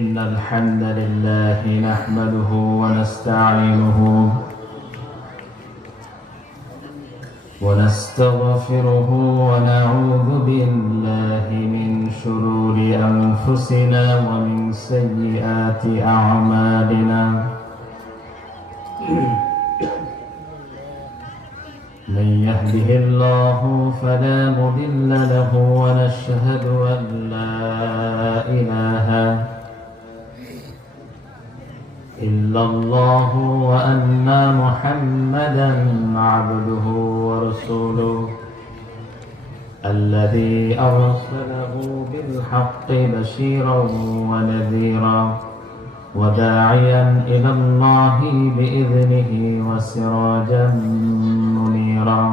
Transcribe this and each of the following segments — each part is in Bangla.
إن الحمد لله نحمده ونستعينه ونستغفره ونعوذ بالله من شرور أنفسنا ومن سيئات أعمالنا من يهده الله فلا مضل له ونشهد أن لا إله إلا الله وأن محمدا عبده ورسوله الذي أرسله بالحق بشيرا ونذيرا وداعيا إلى الله بإذنه وسراجا منيرا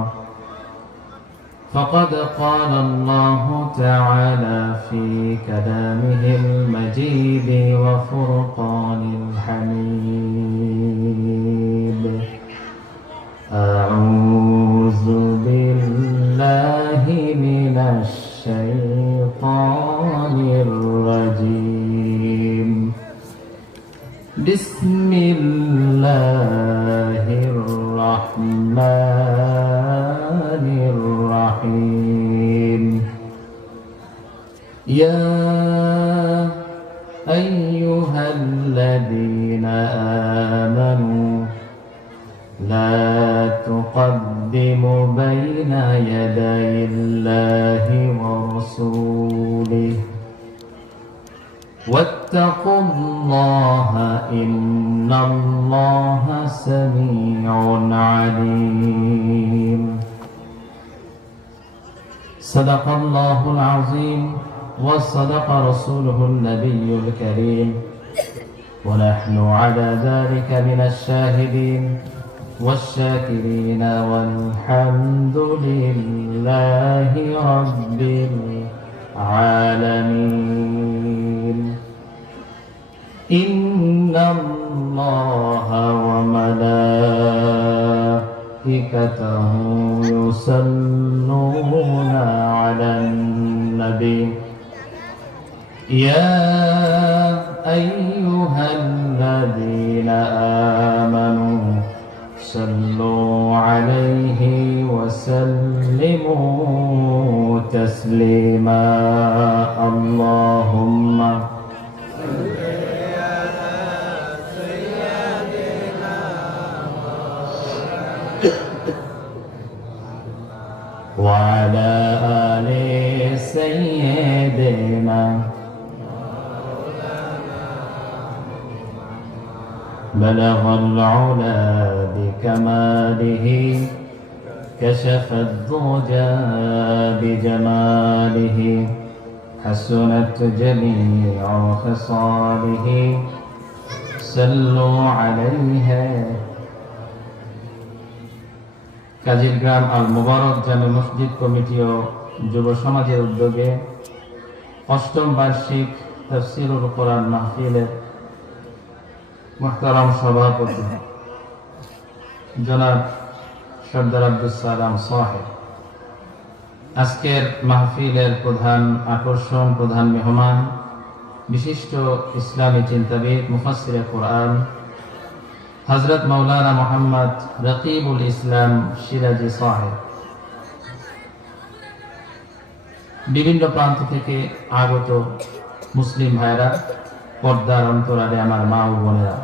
فقد قال الله تعالى في كلامه المجيد وفرقان الحميد أعوذ بالله من الشيطان الرجيم بسم الله الرحمن الرحيم يا أيها الذين آمنوا لا تقدموا بين يدي الله ورسوله واتقوا الله إن الله سميع عليم صدق الله العظيم وصدق رسوله النبي الكريم ونحن على ذلك من الشاهدين والشاكرين والحمد لله رب العالمين إن الله وملائكته يصلون على النبي يا أيها الذين آمنوا صلوا عليه وسلموا تسليما اللهم وعلى آل سيدنا بلغ العلا بكماله كشف الضجى بجماله حسنت جميع خصاله صلوا عليه কাজীর গ্রাম আল মুবারক জামে মসজিদ কমিটি ও যুব সমাজের উদ্যোগে অষ্টম বার্ষিক তাফসীরুল কোরআন মাহফিলের মুহতারাম সভাপতি জনাব সরদার আব্দুল সালাম সাহেব, আজকের মাহফিলের প্রধান আকর্ষণ, প্রধান মেহমান, বিশিষ্ট ইসলামী চিন্তাবিদ মুফাসসিরে কোরআন হযরত মাওলানা মুহাম্মদ রকিবুল ইসলাম সিরাজি সাহেব, বিভিন্ন প্রান্ত থেকে আগত মুসলিম ভাইরা, পর্দার অন্তরালে আমার মা ও বোনেরা,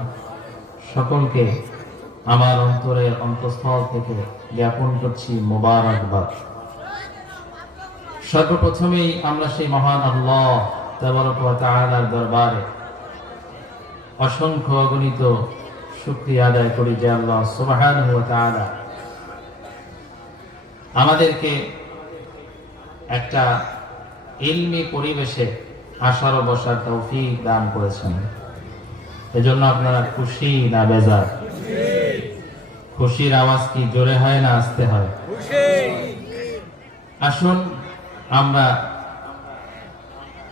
সকলকে আমার অন্তরের অন্তঃস্থল থেকে জ্ঞাপন করছি মোবারকবাদ। সর্বপ্রথমেই আমরা সেই মহান আল্লাহ তাবারক ওয়া তাআলার দরবারে অসংখ্য অগণিত শুকরিয়া আদায় করি যে আল্লাহ সুবহানাহু ওয়া তাআলা আমাদেরকে একটা ইলমি পরিবেশে আসার ও বসার তৌফিক দান করেছেন। এজন্য আপনারা খুশি না বেজার? খুশির আওয়াজ কি জোরে হয় না আস্তে হয়? আসুন আমরা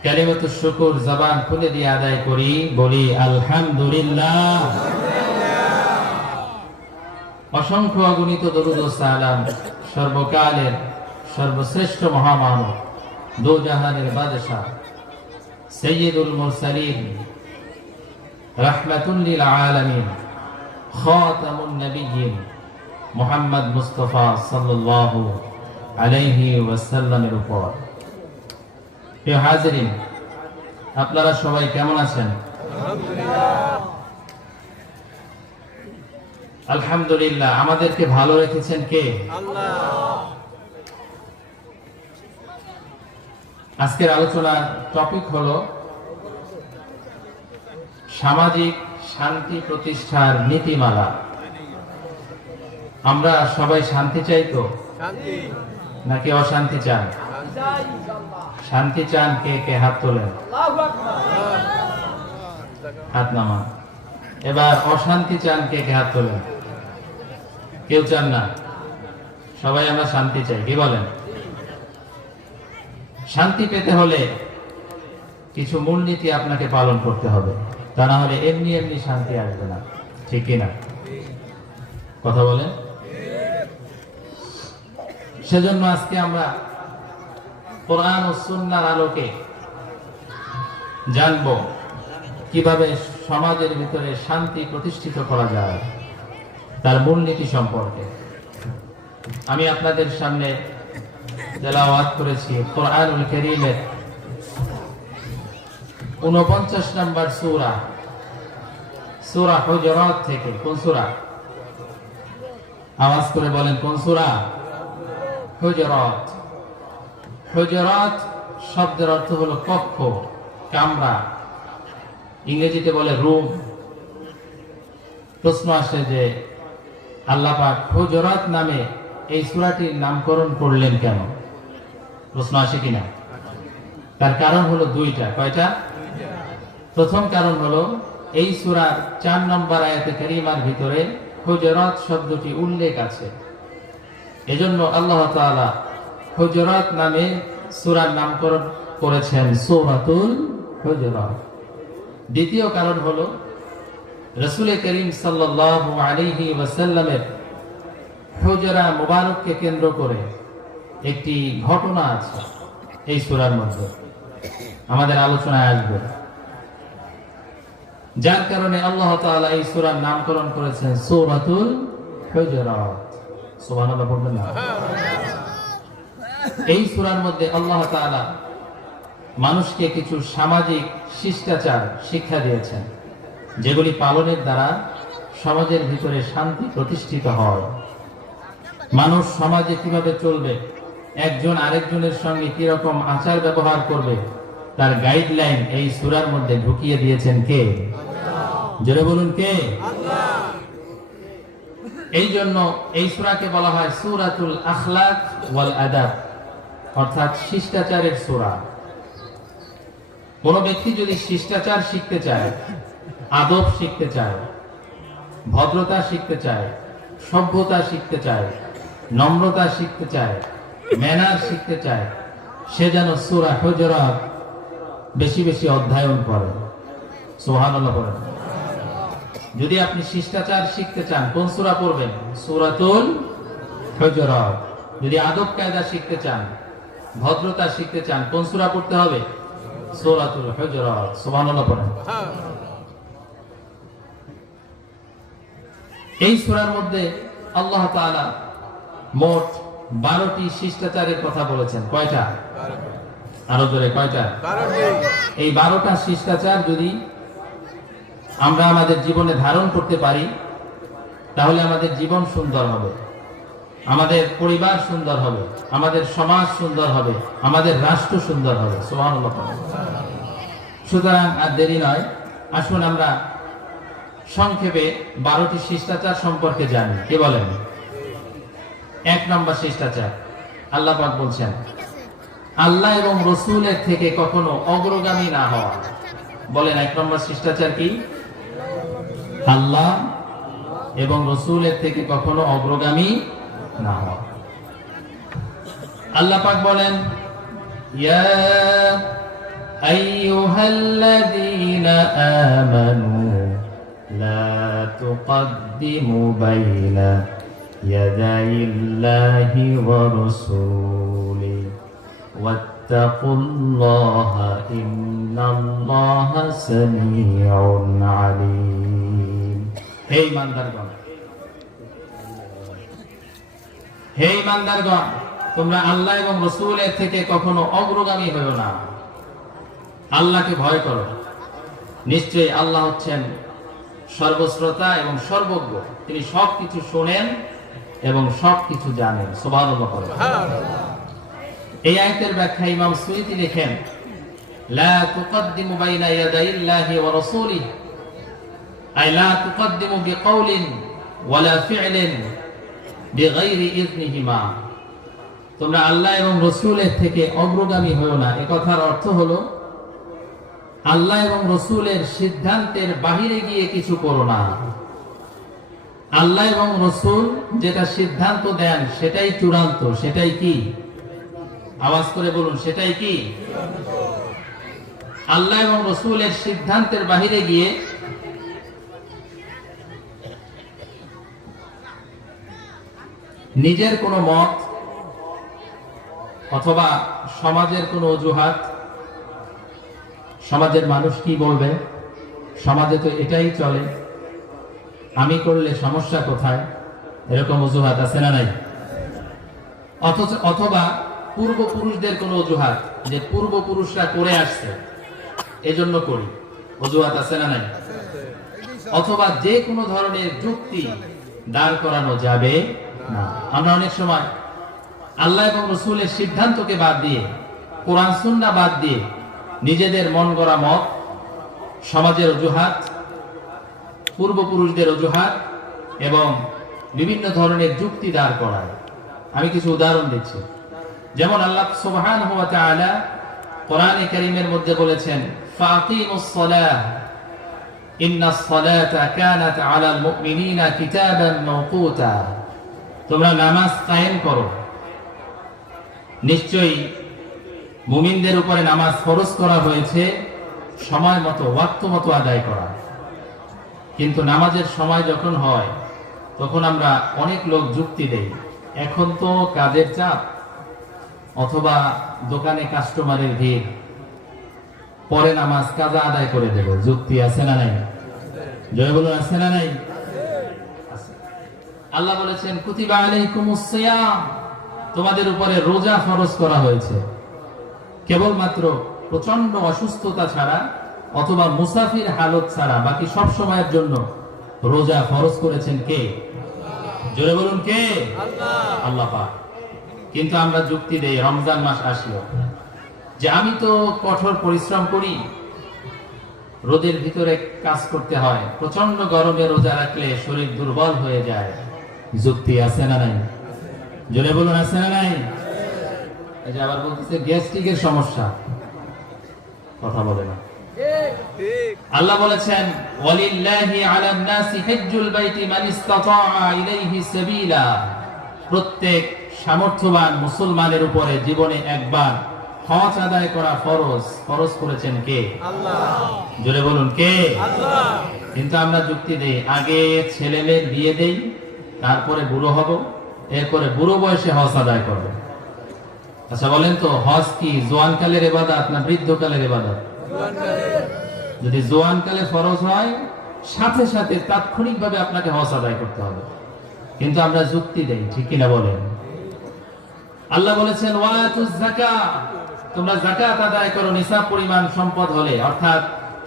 কালিমাতুশ শুকর জবান খুলে দিয়ে আদায় করি, বলি আলহামদুলিল্লাহ। অসংখ্য অগণিত দরুদ ও সালাম সর্বকালের সর্বশ্রেষ্ঠ মহামানব, দো জাহানের বাদশাহ, সৈয়দুল মুরসালিন, রাহমাতুল লিল আলামিন, খাতামুন নবিয়্যিন মুহাম্মদ মুস্তাফা সাল্লাল্লাহু আলাইহি ওয়াসাল্লামের উপর। প্রিয় হাজিরিন, আপনারা সবাই কেমন আছেন? আলহামদুলিল্লাহ। আমাদেরকে ভালো রেখেছেন কে? আল্লাহ। আজকের আলোচনার টপিক হলো সামাজিক শান্তি প্রতিষ্ঠার নীতিমালা। আমরা সবাই শান্তি চাই তো, নাকি অশান্তি চান? শান্তি চান কে কে? হাত তোলেন, হাত নামান। এবার অশান্তি চান কে কে? হাত তোলেন। কেউ চান না? সবাই আমরা শান্তি চাই, কি বলেন? শান্তি পেতে হলে কিছু মূলনীতি আপনাকে পালন করতে হবে, তা না হলে এমনি এমনি শান্তি আসবে না, ঠিক কিনা? কথা বলেন। সেজন্য আজকে আমরা কোরআন ও সুন্নাহর আলোকে জানব কিভাবে সমাজের ভিতরে শান্তি প্রতিষ্ঠিত করা যায়, তার মূলনীতি সম্পর্কে। আমি আপনাদের সামনে তেলাওয়াত করেছি কোরআনুল কারীমের 49 নম্বর সূরা, সূরা হুজুরাত থেকে। কোন সূরা? আওয়াজ করে বলেন, কোন সূরা? হুজুরাত। হুজুরাত শব্দের অর্থ হলো কক্ষ, কামরা, ইংরেজিতে বলে রুম। প্রশ্ন আসে যে আল্লাহ পাক হুজুরাত নামে এই সূরাটির নামকরণ করলেন কেন? প্রশ্ন আসে কিনা? তার কারণ হলো দুইটা। কয়টা? প্রথম কারণ হলো এই সূরার 4 নম্বর আয়াতে কারীমার ভিতরে হুজুরাত শব্দটি উল্লেখ আছে, এজন্য আল্লাহ তাআলা হুজুরাত নামে সূরার নামকরণ করেছেন সূরাতুল হুজুরাত। দ্বিতীয় কারণ হলো রাসূল করিম সাল্লাল্লাহু আলাইহি ওয়াসাল্লামের হুজরা মুবারককে কেন্দ্র করে একটি ঘটনা আছে এই সূরার মধ্যে, আমাদের আলোচনায় আসবে, যার কারণে আল্লাহ তাআলা এই সূরার নামকরণ করেছেন সূরাতুল হুজুরাত। সুবহানাল্লাহ বলবেন না? এই সূরার মধ্যে আল্লাহ তাআলা মানুষকে কিছু সামাজিক শিষ্টাচার শিক্ষা দিয়েছেন, যেগুলি পালনের দ্বারা সমাজের ভিতরে শান্তি প্রতিষ্ঠিত হয়। মানুষ সমাজে কিভাবে চলবে, একজন আরেকজনের সঙ্গে কিরকম আচার ব্যবহার করবে, তার গাইডলাইন এই সূরার মধ্যে ঢুকিয়ে দিয়েছেন কে? জোরে বলুন, কে? আল্লাহ। এই জন্য এই সূরাকে বলা হয় সূরাতুল আখলাক ওয়াল আদাব, অর্থাৎ শিষ্টাচারের সূরা। কোন ব্যক্তি যদি শিষ্টাচার শিখতে চায়, আদব শিখতে চায়, ভদ্রতা শিখতে চায়, সভ্যতা শিখতে চায়, নম্রতা শিখতে চায়, ম্যানার শিখতে চায়, সে যেন সূরা হুজুরাত বেশি বেশি অধ্যয়ন করে। সুবহানাল্লাহ বলেন। যদি আপনি শিষ্টাচার শিখতে চান, কোন সূরা পড়বেন? সূরাতুল হুজুরাত। যদি আদব কায়দা শিখতে চান, ভদ্রতা শিখতে চান, কোন সূরা পড়তে হবে? সূরাতুল হুজুরাত। সুবহানাল্লাহ বলেন। এই সূরার মধ্যে আল্লাহ তাআলা মোট 12টি শিষ্টাচারের কথা বলেছেন। কয়টা? আরো জোরে, কয়টা? এই 12টা শিষ্টাচার যদি আমরা আমাদের জীবনে ধারণ করতে পারি, তাহলে আমাদের জীবন সুন্দর হবে, আমাদের পরিবার সুন্দর হবে, আমাদের সমাজ সুন্দর হবে, আমাদের রাষ্ট্র সুন্দর হবে। সুবহানাল্লাহ। সুতরাং আর দেরি নয়, আসুন আমরা সংক্ষেপে 12টি শিষ্টাচার সম্পর্কে জানি। কি বলেন? 1 নম্বর শিষ্টাচার, আল্লাহ পাক বলছেন আল্লাহ এবং রাসূলের থেকে কখনো অগ্রগামী না হওয়া। বলেন 1 নম্বর শিষ্টাচার কি? আল্লাহ এবং রাসূলের থেকে কখনো অগ্রগামী না হওয়া। আল্লাহ পাক বলেন, ইয়া আইয়ুহাল্লাযীনা আমানু লা তুকদ্দিমু বাইনা ইয়াদাইল্লাহি ওয়া রাসূলিহি ফাত্তাকুল্লাহা ইন্নাল্লাহা সামিউন আলীম। হে ইমানদারগণ, হে ইমানদারগণ, তোমরা আল্লাহ এবং রাসূলের থেকে কখনো অগ্রগামী হয়ো না। আল্লাহকে ভয় করো। নিশ্চয়ই আল্লাহ হচ্ছেন সর্বশ্রোতা এবং সর্বজ্ঞ। তিনি সবকিছু শোনেন এবং সবকিছু জানেন। সুবহানাল্লাহ। এই আয়াতের ব্যাখ্যা ইমাম সুয়ুতী লেখেন, লা তুকদ্দিমু বাইনা ইয়াদাইল্লাহি ওয়া রাসূলিহি, আই লা তুকদ্দিমু বিকাউলিন ওয়ালা ফি'লিন বিগাইরি ইযনিহিমা। তোমরা আল্লাহ এবং রাসূলের থেকে অগ্রগামী হও না। এই কথার অর্থ হলো আল্লাহ এবং রাসূলের সিদ্ধান্তের বাহিরে গিয়ে কিছু করো না। আল্লাহ এবং রাসূল যেটা সিদ্ধান্ত দেন সেটাই চূড়ান্ত। সেটাই কি? আওয়াজ করে বলুন, সেটাই কি? আল্লাহ এবং রাসূলের সিদ্ধান্তের বাহিরে গিয়ে নিজের কোনো মত অথবা সমাজের কোনো অজুহাত, সমাজের মানুষ কি বলবে, সমাজে তো এটাই চলে, আমি করলে সমস্যা কোথায়, এরকম অজুহাত আছে না নাই? অথবা পূর্বপুরুষদের কোনো অজুহাত, যে পূর্বপুরুষরা করে আসছে এজন্য করি, অজুহাত আছে না নাই? অথবা যে কোনো ধরনের যুক্তি দাঁড় করানো যাবে না। আমরা অনেক সময় আল্লাহ এবং রাসূলের সিদ্ধান্তকে বাদ দিয়ে, কোরআন সুন্নাহ বাদ দিয়ে নিজেদের মন গড়া মত, সমাজের অজুহাত, পূর্বপুরুষদের অজুহাত এবং বিভিন্ন ধরনের যুক্তি দাঁড় করায়। আমি কিছু উদাহরণ দিচ্ছি। যেমন আল্লাহ সুবহানাহু ওয়া তাআলা কোরআনে কারীমের মধ্যে বলেছেন, ফাকিমুস সালাহ ইন্নাস সালাতা কানাত আলাল মুমিনিনা কিতাবান মাওকুতা। তোমরা নামাজ কায়েম করো, নিশ্চয়ই মুমিনদের উপরে নামাজ ফরজ করা হয়েছে সময় মতো, ওয়াক্ত মতো আদায় করা। কিন্তু নামাজের সময় যখন হয় তখন আমরা অনেক লোক যুক্তি দেই, এখন তো কাজের চাপ অথবা দোকানে কাস্টমারের ভিড়, পরে নামাজ কাজা আদায় করে দেব। যুক্তি আছে না নাই? জয় বলুন, আছে না নাই? আল্লাহ বলেছেন, কুতিবা আলাইকুমুস সিয়াম, তোমাদের উপরে রোজা ফরজ করা হয়েছে। কেবলমাত্র প্রচন্ড অসুস্থতা ছাড়া অথবা মুসাফির হালত ছাড়া বাকি সব সময়ের জন্য রোজা ফরজ করেছেন কে? জোরে বলুন, কে? আল্লাহ পাক। কিন্তু আমরা যুক্তি দেই, রমজান মাস আসলো, যে আমি তো কঠোর পরিশ্রম করি, রোদের ভিতরে কাজ করতে হয়, প্রচন্ড গরমে রোজা রাখলে শরীর দুর্বল হয়ে যায়। যুক্তি আছে না নাই? জোরে বলুন, আছে না নাই? এই যে আবার বলতেছে গ্যাস্ট্রিকের সমস্যা, কথা বলে না। আল্লাহ বলেছেন, ওয়ালিল্লাহি আলান নাসি হিজ্জুল বাইতি মান ইসতাতাআ ইলাইহি সাবিলা। প্রত্যেক সামর্থ্যবান মুসলমানের উপরে জীবনে একবার হজ আদায় করা ফরজ। ফরজ করেছেন কে? আল্লাহ। জোরে বলুন, কে? আল্লাহ। কিন্তু আমরা যুক্তি দেই, আগে ছেলে মেয়ের বিয়ে দেই, তারপরে বুড়ো হব, এরপরে বুড়ো বয়সে হজ আদায় করব। আচ্ছা বলেন তো, হজ কি জোয়ানকালের ইবাদত না বৃদ্ধকালের ইবাদত? যদি জোয়ানকালে ফরজ হয়, সাথে সাথে তাৎক্ষণিকভাবে আপনাকে হজ আদায় করতে হবে। কিন্তু আমরা যুক্তি দেই, ঠিক কিনা বলেন? আল্লাহ বলেছেন, ওয়াতুজ যাকাত, তোমরা যাকাত আদায় করো নিসাব পরিমাণ সম্পদ হলে, অর্থাৎ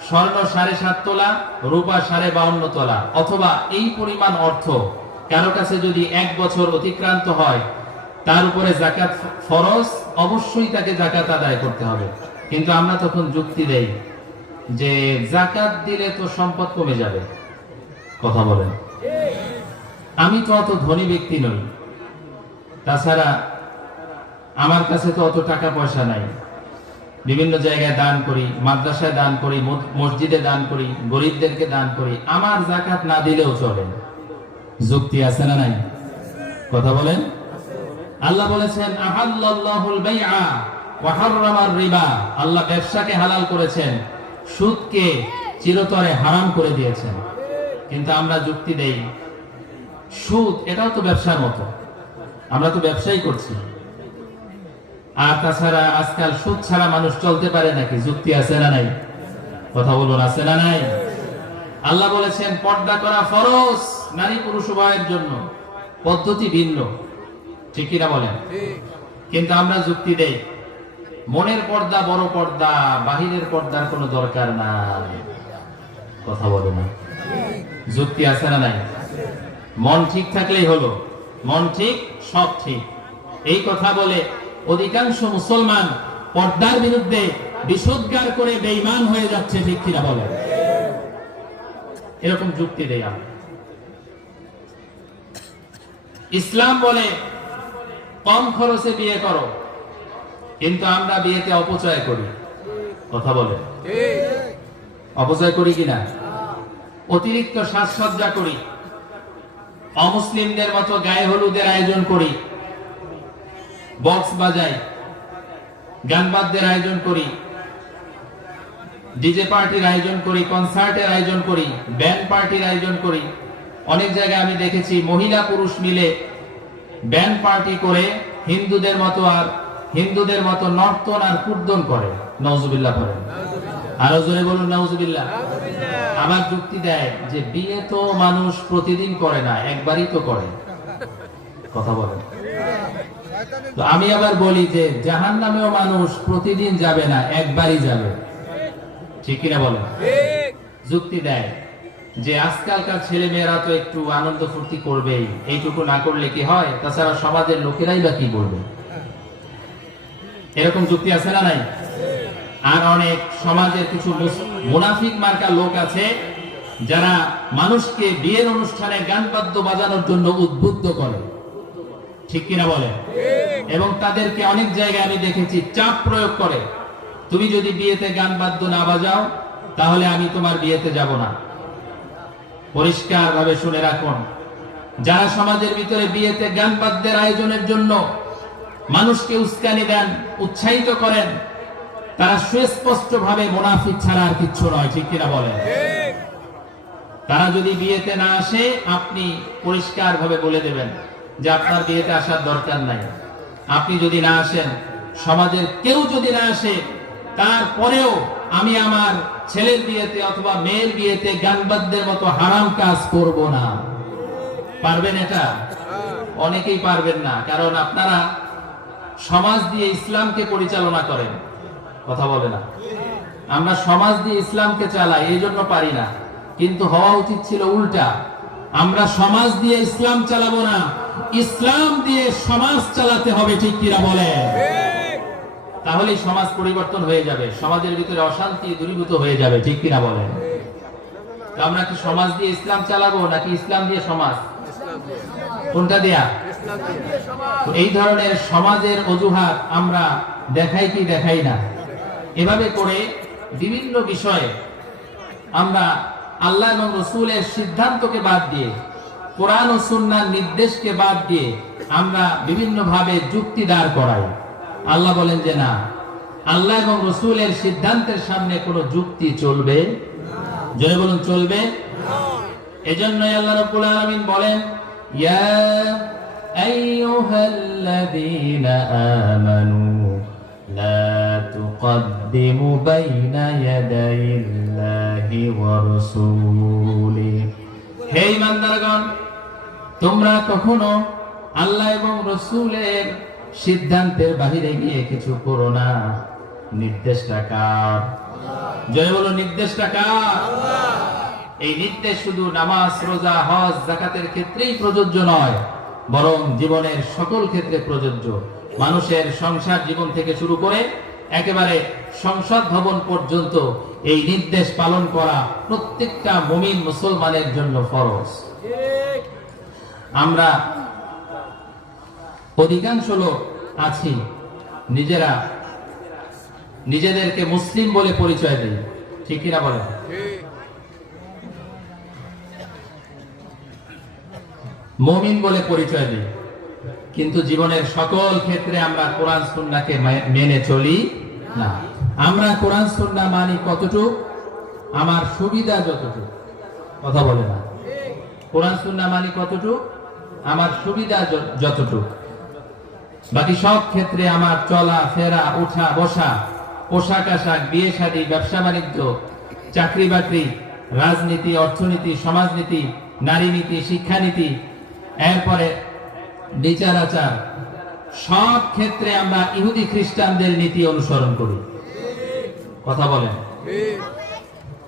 স্বর্ণ 7.5 তোলা, রূপা 52.5 তোলা, অথবা এই পরিমাণ অর্থ কারো কাছে যদি 1 বছর অতিক্রান্ত হয়, তার উপরে যাকাত ফরজ, অবশ্যই তাকে যাকাত আদায় করতে হবে। কিন্তু আমরা তখন যুক্তি দেই যে যাকাত দিলে তো সম্পদ কমে যাবে। কথা বলেন, আমি তো অত ধনী ব্যক্তি নই, তাছাড়া আমার কাছে তো অত টাকা পয়সা নাই, বিভিন্ন জায়গায় দান করি, মাদ্রাসায় দান করি, মসজিদে দান করি, গরিবদেরকে দান করি, আমার যাকাত না দিলেও চলে। যুক্তি আছে না নাই? কথা বলেন। আল্লাহ বলেছেন, আহাল্লাল্লাহুল বাইআ ওয়া হাররামার রিবা, আল্লাহ ব্যবসাকে হালাল করেছেন, সুদকে চিরতরে হারাম করে দিয়েছেন। কিন্তু আমরা যুক্তি দেই, সুদ এটাও তো ব্যবসার মতো, আমরা তো ব্যবসাই করছি। আর তাছাড়া আজকাল সুদ ছাড়া মানুষ চলতে পারে নাকি? যুক্তি আছে না নাই? কথা বলুন, আছে না নাই? আল্লাহ বলেছেন পর্দা করা ফরজ নারী পুরুষ উভয়ের জন্য, পদ্ধতি ভিন্ন, ঠিক কিনা বলেন? কিন্তু আমরা যুক্তি দেই মনের পর্দা বড় পর্দা, বাহিরের পর্দার কোনো দরকার নাই। কথা বলে না, যুক্তি আছে না নাই? মন ঠিক থাকলেই হলো, মন ঠিক সব ঠিক, এই কথা বলে অধিকাংশ মুসলমান পর্দার বিরুদ্ধে বিষোদ্গার করে বেঈমান হয়ে যাচ্ছে, ঠিক কিনা বলে? এরকম যুক্তি দেই আমরা। ইসলাম বলে কম খরচে বিয়ে করো, কিন্তু আমরা বিয়েতে অপচয় করি। কথা বলে, অপচয় করি কিনা? অতিরিক্ত সাজসজ্জা করি, অমুসলিমদের মতো গায়ে হলুদের আয়োজন করি, বক্স বাজাই, গান বাদ্যের আয়োজন করি, ডিজে পার্টির আয়োজন করি, কনসার্টের আয়োজন করি, ব্যান্ড পার্টির আয়োজন করি। অনেক জায়গায় আমি দেখেছি মহিলা পুরুষ মিলে ব্যান্ড পার্টি করে হিন্দুদের মতো নর্তন আর কুর্দন করে। নাউজুবিল্লাহ পড়েন, আরো জোরে বলুন নাউজুবিল্লাহ। আবার যুক্তি দেয় যে বিয়ে তো মানুষ প্রতিদিন করে না, একবারই তো করে। কথা বলেন। তো আমি আবার বলি যে জাহান্নামেও মানুষ প্রতিদিন যাবে না, একবারই যাবে, ঠিক কিনা বলেন? যুক্তি দেয় যে আজকালকার ছেলে মেয়েরা তো একটু আনন্দ ফুর্তি করবেই, এইটুকু না করলে কি হয়? তাছাড়া সমাজের লোকেরাই বা কি বলবে? এরকম যুক্তি আছে না নাই? আর অনেক সমাজের কিছু মুনাফিক মার্কা লোক আছে যারা মানুষকে বিয়ের অনুষ্ঠানে গান বাদ্য বাজানোর জন্য উদ্বুদ্ধ করে, ঠিক কিনা বলে? এবং তাদেরকে অনেক জায়গায় আমি দেখেছি চাপ প্রয়োগ করে, তুমি যদি বিয়েতে গান বাদ্য না বাজাও তাহলে আমি তোমার বিয়েতে যাব না। পরিষ্কার ভাবে শুনে রাখুন, যারা সমাজের ভিতরে বিয়েতে গান বাদ্যের আয়োজনের জন্য মানুষকে উস্কানি দেন, উৎসাহিত করেন, তারা সুস্পষ্ট ভাবে মুনাফিক ছাড়া আর কিচ্ছু নয়, ঠিক কিনা বলেন? তারা যদি বিয়েতে না আসে আপনি পরিষ্কার ভাবে বলে দেবেন যে আপনার বিয়েতে আসার দরকার নাই। আপনি যদি না আসেন, সমাজের কেউ যদি না আসে, তারপরেও আমি আমার ছেলের বিয়েতে অথবা মেয়ের বিয়েতে গান বাদ্যের মতো হারাম কাজ করব না। পারবেন এটা? অনেকেই পারবেন না, কারণ আপনারা সমাজ দিয়ে ইসলামকে পরিচালনা করেন। কথা বলে না, আমরা সমাজ দিয়ে ইসলামকে চালাই, এই জন্য পারি না। কিন্তু হওয়া উচিত ছিল উল্টা, আমরা সমাজ দিয়ে ইসলাম চালাবো না, ইসলাম দিয়ে সমাজ চালাতে হবে, ঠিক কিনা বলে? তাহলেই সমাজ পরিবর্তন হয়ে যাবে, সমাজের ভিতরে অশান্তি দূরীভূত হয়ে যাবে, ঠিক কিনা বলেন? আমরা কি সমাজ দিয়ে ইসলাম চালাবো নাকি ইসলাম দিয়ে সমাজ? কোনটা দেয়া? এই ধরনের সমাজের অজুহাত আমরা দেখাই কি দেখাই না। এভাবে করে বিভিন্ন বিষয়ে আমরা আল্লাহ এবং রাসূলের সিদ্ধান্তকে বাদ দিয়ে, কোরআন ও সুন্নাহর নির্দেশকে বাদ দিয়ে আমরা বিভিন্ন ভাবে যুক্তি দাঁড় করাই। আল্লাহ বলেন যে না, আল্লাহ এবং রাসূলের সিদ্ধান্তের সামনে কোনো যুক্তি চলবে না। জোরে বলুন, চলবে না। এজন্যই আল্লাহ রাব্বুল আলামিন বলেন, ইয়া আইয়ুহাল্লাযীনা আমানু লা তুকদ্দিমু বাইনা ইয়াদাইল্লাহি ওয়া রাসূলিহি। হে ঈমানদারগণ, তোমরা কখনো আল্লাহ এবং রাসূলের সিদ্ধান্তের বাহিরে গিয়ে কিছু করো না। নির্দেশটা কার? জয় বলো, নির্দেশটা কার? এই নির্দেশ শুধু নামাজ, রোজা, হজ, যাকাতের ক্ষেত্রেই প্রযোজ্য নয়, বরং জীবনের সকল ক্ষেত্রে প্রযোজ্য। মানুষের সংসার জীবন থেকে শুরু করে একেবারে সংসদ ভবন পর্যন্ত এই নির্দেশ পালন করা প্রত্যেকটা মুমিন মুসলমানের জন্য ফরজ। আমরা অধিকাংশ লোক আছি নিজেরা নিজেদেরকে মুসলিম বলে পরিচয় দিই, ঠিক কিনা বলেন? মুমিন বলে পরিচয় দিই, কিন্তু জীবনের সকল ক্ষেত্রে আমরা কোরআন সুন্নাহকে মেনে চলি না। আমরা কোরআন সুন্নাহ মানি কতটুক? আমার সুবিধা যতটুক। কথা বলে না, কোরআন সুন্নাহ মানি কতটুক? আমার সুবিধা যতটুক। বাকি সব ক্ষেত্রে আমার চলা ফেরা, উঠা বসা, পোশাক আশাক, বিয়ে শাদী, ব্যবসা বাণিজ্য, চাকরি বাকরি, রাজনীতি, অর্থনীতি, সমাজনীতি, নারী নীতি, শিক্ষানীতি, এরপরে বিচার আচার, সব ক্ষেত্রে আমরা ইহুদি খ্রিস্টানদের নীতি অনুসরণ করি। কথা বলেন।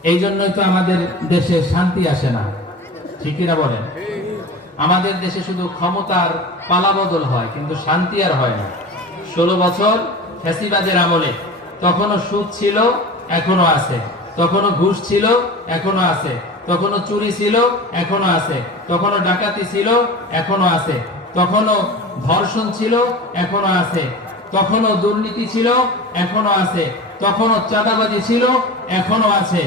এই জন্যই তো আমাদের দেশে শান্তি আসে না, ঠিক কিনা বলেন? আমাদের দেশে শুধু ক্ষমতার পালাবদল হয়, কিন্তু শান্তি আর হয় না। 16 বছর ফ্যাসিবাদের আমলে তখনও সুদ ছিল, এখনো আছে, তখনও ঘুষ ছিল, এখনো আছে, তখনও চুরি ছিল, এখনো আছে, তখনও ডাকাতি ছিল, এখনো আছে, তখনও ধর্ষণ ছিল, এখনো আছে, তখনও দুর্নীতি ছিল, এখনো আছে, তখনও চাঁদাবাজি ছিল, এখনো আছে,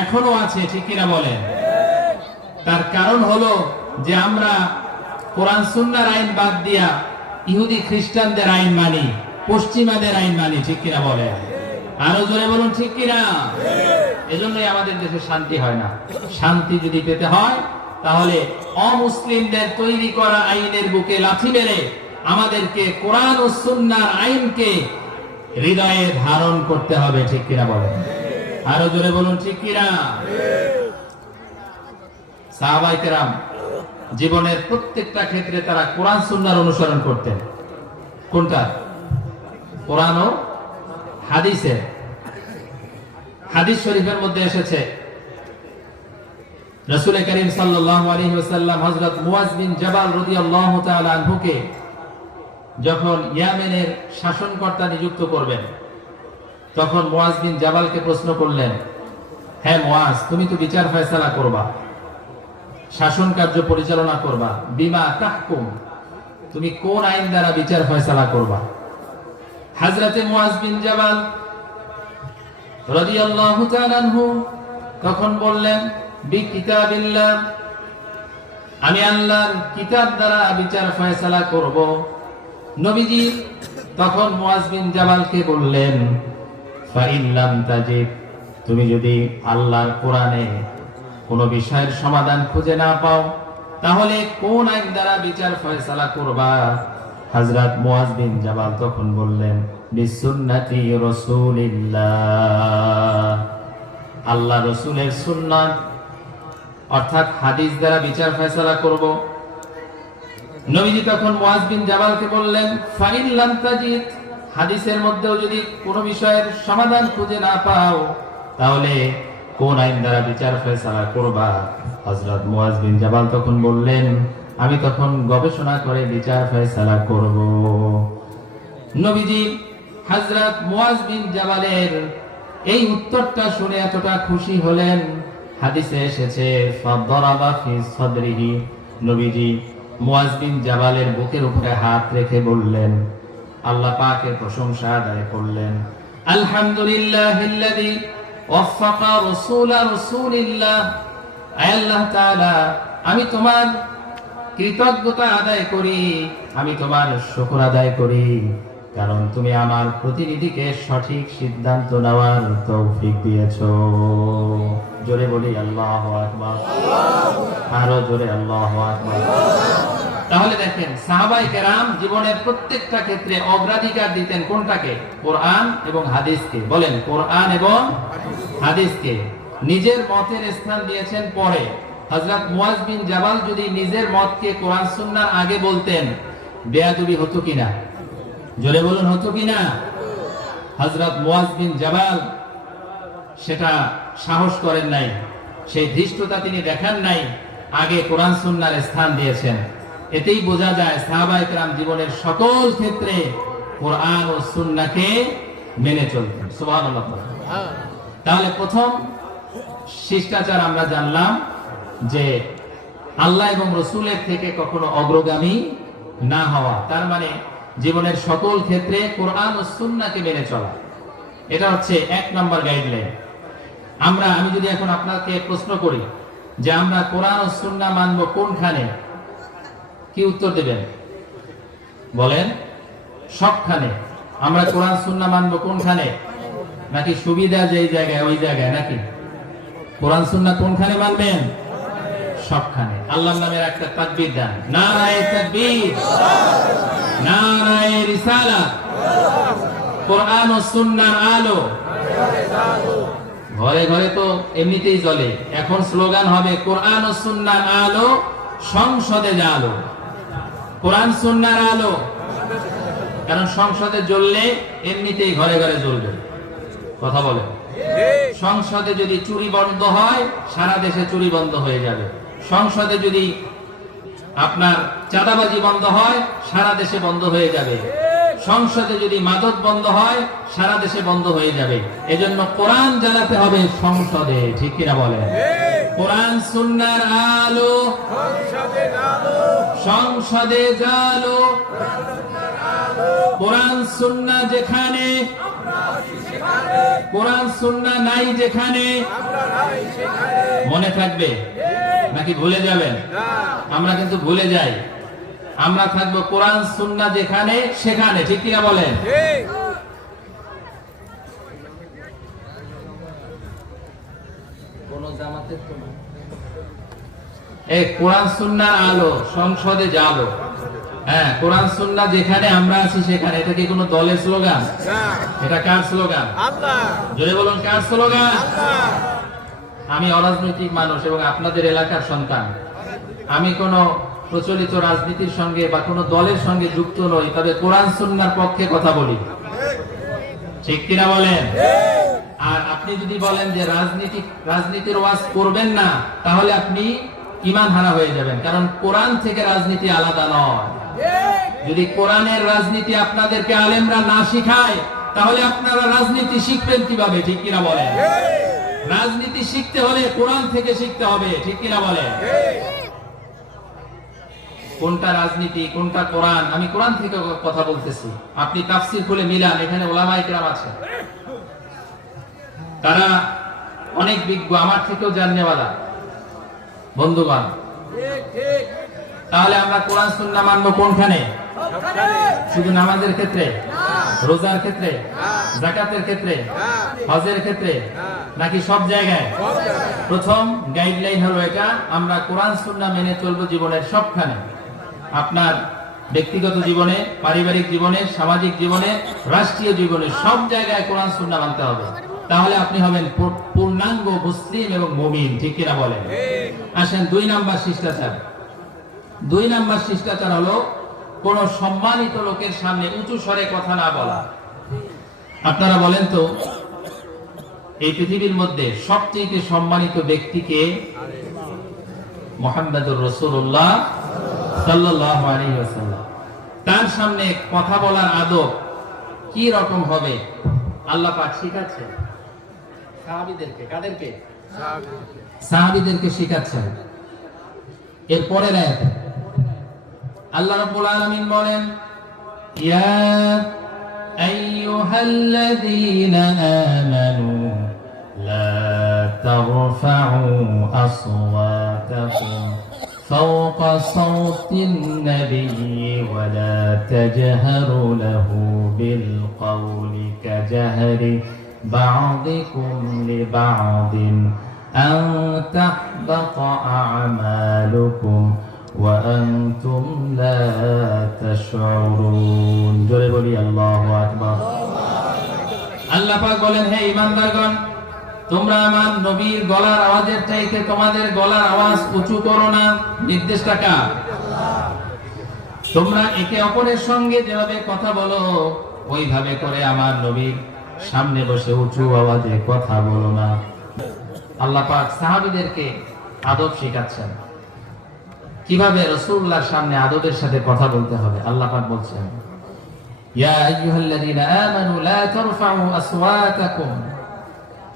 এখনো আছে, ঠিক কিনা বলেন? তার কারণ হলো যে আমরা কোরআন সুন্নাহর আইন বাদ দিয়া ইহুদি খ্রিস্টানদের আইন মানি, পশ্চিমাদের আইন মানি, ঠিক কিনা বলে? আরো জোরে বলুন, ঠিক কিনা? এজন্যই আমাদের দেশে শান্তি হয় না। শান্তি যদি পেতে হয় তাহলে অমুসলিমদের তৈরি করা আইনের বুকে লাথি মেরে আমাদেরকে কোরআন ও সুন্নাহর আইনকে হৃদয়ে ধারণ করতে হবে, ঠিক কিনা বলে? আরো জোরে বলুন, ঠিক কিনা? সাহাবায়ে কেরাম জীবনের প্রত্যেকটা ক্ষেত্রে তারা কোরআন সুন্নাহর অনুসরণ করতেন। কোনটা? কোরআন ও হাদিসের। হাদিস শরীফের মধ্যে এসেছে রাসূল করিম সাল্লাল্লাহু আলাইহি ওয়াসাল্লাম হযরত মুয়াজ বিন জাবাল রাদিয়াল্লাহু তাআলা আনহুকে যখন ইয়েমেনের শাসনকর্তা নিযুক্ত করবেন, তখন মুয়াজ বিন জাবালকে প্রশ্ন করলেন, হ্যাঁ মুয়াজ, তুমি তো বিচার ফয়সালা করবা, শাসন কার্য পরিচালনা করবা, বিমা তাহকুম, তুমি কোন আইন দ্বারা বিচার ফয়সালা করবা? হযরতে মুয়াজ বিন জাবাল রাদিয়াল্লাহু তাআলা আনহু তখন বললেন, বিকিতাবিল্লাহ, আমি আল্লাহর কিতাব দ্বারা বিচার ফয়সালা করব। নবীজি তখন মুয়াজ বিন জাবালকে বললেন, ফাইন লাম তাজিদ, তুমি যদি আল্লাহর কোরআনে কোন বিষয়ের সমাধান খুঁজে না পাও, তাহলে কোন আইন দ্বারা বিচার ফয়সালা করবা? হযরত মুয়াজ বিন জাবাল তখন বললেন, বিসুন্নতি রাসূলিল্লাহ, আল্লাহ রাসূলের সুন্নাত অর্থাৎ হাদিস দ্বারা বিচার ফয়সালা করব। নবীজি তখন মুয়াজ বিন জাবালকে বললেন, ফাইন লাম তাজিদ, হাদিসের মধ্যেও যদি কোনো বিষয়ের সমাধান খুঁজে না পাও, তাহলে কোন আইন দ্বারা বিচার ফয়সালা করবা? হযরত মুয়াজ বিন জাবাল তখন বললেন, আমি তখন গবেষণা করে বিচার ফয়সালা করব। নবীজি হযরত মুয়াজ বিন জাবালের এই উত্তরটা শুনে এতটা খুশি হলেন, হাদিসে এসেছে ফাদরাবা ফি সাদরিহি, নবীজি মুয়াজ বিন জাবালের বুকের উপরে হাত রেখে বললেন, আল্লাহ পাকের প্রশংসা আদায় করলেন, আলহামদুলিল্লাহিল্লাযী ওয়াফাকা রাসূলা রাসূলিল্লাহ, আল্লাহ তাআলা, আমি তোমার কৃতজ্ঞতা আদায় করি, আমি তোমার শুকর আদায় করি, কারণ তুমি আমার প্রতিনিধিকে সঠিক সিদ্ধান্ত নেওয়ার তৌফিক দিয়েছো। জোরে বলি আল্লাহু আকবার, আরো জোরে আল্লাহু আকবার। তাহলে দেখেন, সাহাবায়ে কেরাম জীবনের প্রত্যেকটা ক্ষেত্রে অগ্রাধিকার দিতেন কোনটাকে? কোরআন এবং হাদিসকে। বলেন, কোরআন এবং হাদিসকে। নিজের মতের স্থান দিয়েছেন পরে। হযরত মুয়াজ বিন জাবাল যদি নিজের মতকে কোরআন সুন্নাহর আগে বলতেন, বেয়াদবি হতো কিনা? জোরে বলুন, হতো কিনা? হযরত মুয়াজ বিন জাবাল সেটা সাহস করেন নাই, সেই ধৃষ্টতা তিনি দেখান নাই, আগে কোরআন সুন্নাহর স্থান দিয়েছেন। এতেই বোঝা যায় সাহাবায়ে কেরাম জীবনের সকল ক্ষেত্রে কোরআন ও সুন্নাহকে মেনে চলতেন। সুবহানাল্লাহ। তাহলে প্রথম শিষ্টাচার আমরা জানলাম যে আল্লাহ এবং রাসূলের থেকে কখনো অগ্রগামী না হওয়া, তার মানে জীবনের সকল ক্ষেত্রে কোরআন ও সুন্নাহকে মেনে চলা। এটা হচ্ছে 1 নম্বর গাইডলাইন। আমি যদি এখন আপনাকে প্রশ্ন করি যে আমরা কোরআন ও সুন্নাহ মানব কোনখানে, কি উত্তর দেবেন? বলেন, সবখানে। আমরা কোরআন সুন্নাহ মানব কোনখানে? নাকি সুবিধা যেই জায়গায় ওই জায়গায়? নাকি কোরআন সুন্নাহ কোনখানে মানবেন? সবখানে। আল্লাহর নামের একটা তাকবীর দেন, নারায়ে তাকবীর, নারায়ে রিসালাত, কোরআন ও সুন্নাহর আলো। ঘরে ঘরে তো এমনিতেই জ্বলে, এখন স্লোগান হবে কোরআন ও সুন্নাহর আলো, সংসদে জ্বালো। কোরআন সুন্নাহর আলো, কারণ সংসদে জ্বললে এমনিতেই ঘরে ঘরে জ্বলবে। কথা বলে, সংসদে যদি চুরি বন্ধ হয় সারা দেশে চুরি বন্ধ হয়ে যাবে। সংসদে যদি আপনার চাঁদাবাজি বন্ধ হয় সারা দেশে বন্ধ হয়ে যাবে। সংসদে যদি মাদক বন্ধ হয় সারা দেশে বন্ধ হয়ে যাবে। এজন্য কোরআন জ্বালাতে হবে সংসদে, ঠিক কিনা বলেন? কোরআন সুন্নাহর আলো, সংসদে জ্বালো। কোরআন সুন্নাহ যেখানে, কোরআন সুন্নাহ নাই যেখানে, মনে থাকবে নাকি ভুলে যাবেন? আমরা কিন্তু ভুলে যাই। আমরা থাকবো কোরআন সুন্নাহ যেখানে সেখানে, ঠিক কিনা বলেন? কোন জামাতের তো না। এই কোরআন সুন্নাহর আলো, সংসদে জ্বালো। হ্যাঁ, কোরআন সুন্নাহ যেখানে আমরা আছি সেখানে। এটা কি কোনো দলের স্লোগান? এটা কার স্লোগান? আল্লাহ। জোরে বলুন, কার স্লোগান? আল্লাহ। আমি অরাজনৈতিক মানুষ এবং আপনাদের এলাকার সন্তান। আমি কোনো প্রচলিত রাজনীতির সঙ্গে বা কোনো দলের সঙ্গে যুক্ত নই, তবে কোরআন সুন্নাহর পক্ষে কথা বলি, ঠিক কিনা বলেন? আর আপনি যদি বলেন যে রাজনীতির ওয়াজ করবেন না, তাহলে আপনি ঈমান হারা হয়ে যাবেন, কারণ কোরআন থেকে রাজনীতি আলাদা নয়। যদি কোরআনের রাজনীতি আপনাদেরকে আলেমরা না শিখায়, তাহলে আপনারা রাজনীতি শিখবেন কিভাবে, ঠিক কিনা বলেন? রাজনীতি শিখতে হলে কোরআন থেকে শিখতে হবে, ঠিক কিনা বলেন? কোনটা রাজনীতি কোনটা কোরআন? আমি কোরআন থেকে কথা বলতেছি। আপনি তাফসীর খুলে মিলান, এখানে উলামায়ে কেরাম আছে, তারা অনেক বিজ্ঞ, আমার থেকেও জাননেওয়ালা বন্ধুগণ। তাহলে আমরা কোরআন সুন্নাহ মানবো কোনখানে? শুধু নামাজের ক্ষেত্রে, রোজার ক্ষেত্রে, যাকাতের ক্ষেত্রে, হজের ক্ষেত্রে, নাকি সব জায়গায়? প্রথম গাইডলাইন হলো এটা, আমরা কোরআন সুন্নাহ মেনে চলবো জীবনের সবখানে। আপনার ব্যক্তিগত জীবনে, পারিবারিক জীবনে, সামাজিক জীবনে, রাষ্ট্রীয় জীবনে, সব জায়গায় কোরআন সুন্নাহ মানতে হবে। তাহলে আপনি হবেন পূর্ণাঙ্গ মুসলিম এবং মুমিন, ঠিক কিনা বলেন? আসেন 2 নাম্বার শিষ্টাচার। 2 নাম্বার শিষ্টাচার হলো কোন সম্মানিত লোকের সামনে উঁচু স্বরে কথা না বলা। আপনারা বলেন তো, এই পৃথিবীর মধ্যে সবচেয়ে সম্মানিত ব্যক্তিকে? মুহাম্মদুর রাসূলুল্লাহ সাল্লাল্লাহু আলাইহি ওয়াসাল্লাম। তার সামনে কথা বলার আদব কি রকম হবে আল্লাহ পাক শিখাচ্ছেন সাহাবীদেরকে। কাদেরকে? সাহাবীদেরকে শিখাচ্ছেন। এর পরের আয়াতে আল্লাহ রাব্বুল আলামিন বলেন, ইয়া আইয়ুহাল্লাযীনা আমানু লা তারফাউ আসওয়াতাকুম ফাওকা সাওতিন নাবিয়্যি ওয়া লা তাজহারু লাহু বিল কওলি কাজাহরি বা'দিকুম লিবা'দিন আন তাহবাতা আ'মালুকুম ওয়া আনতুম লা তাশউরুন। জোরে বলি আল্লাহু আকবার। আল্লাহ পাক বলেন, হে ঈমানদারগণ, তোমরা আমার নবীর গলার আওয়াজের চাইতে তোমাদের গলার আওয়াজ উঁচু করো না। নির্দেশটা কার? তোমরা একে অপরের সঙ্গে যেভাবে কথা বলো, ওইভাবে করে আমার নবীর সামনে বসে উঁচু আওয়াজে কথা বলো না। আল্লাহ পাক সাহাবীদেরকে আদব শিখাচ্ছেন, কিভাবে রাসূলুল্লাহর সামনে আদবের সাথে কথা বলতে হবে। আল্লাহ পাক বলছেন, ইয়া আইয়ুহাল্লাযীনা আমানু লা তারফাউ আসওয়াতাকুম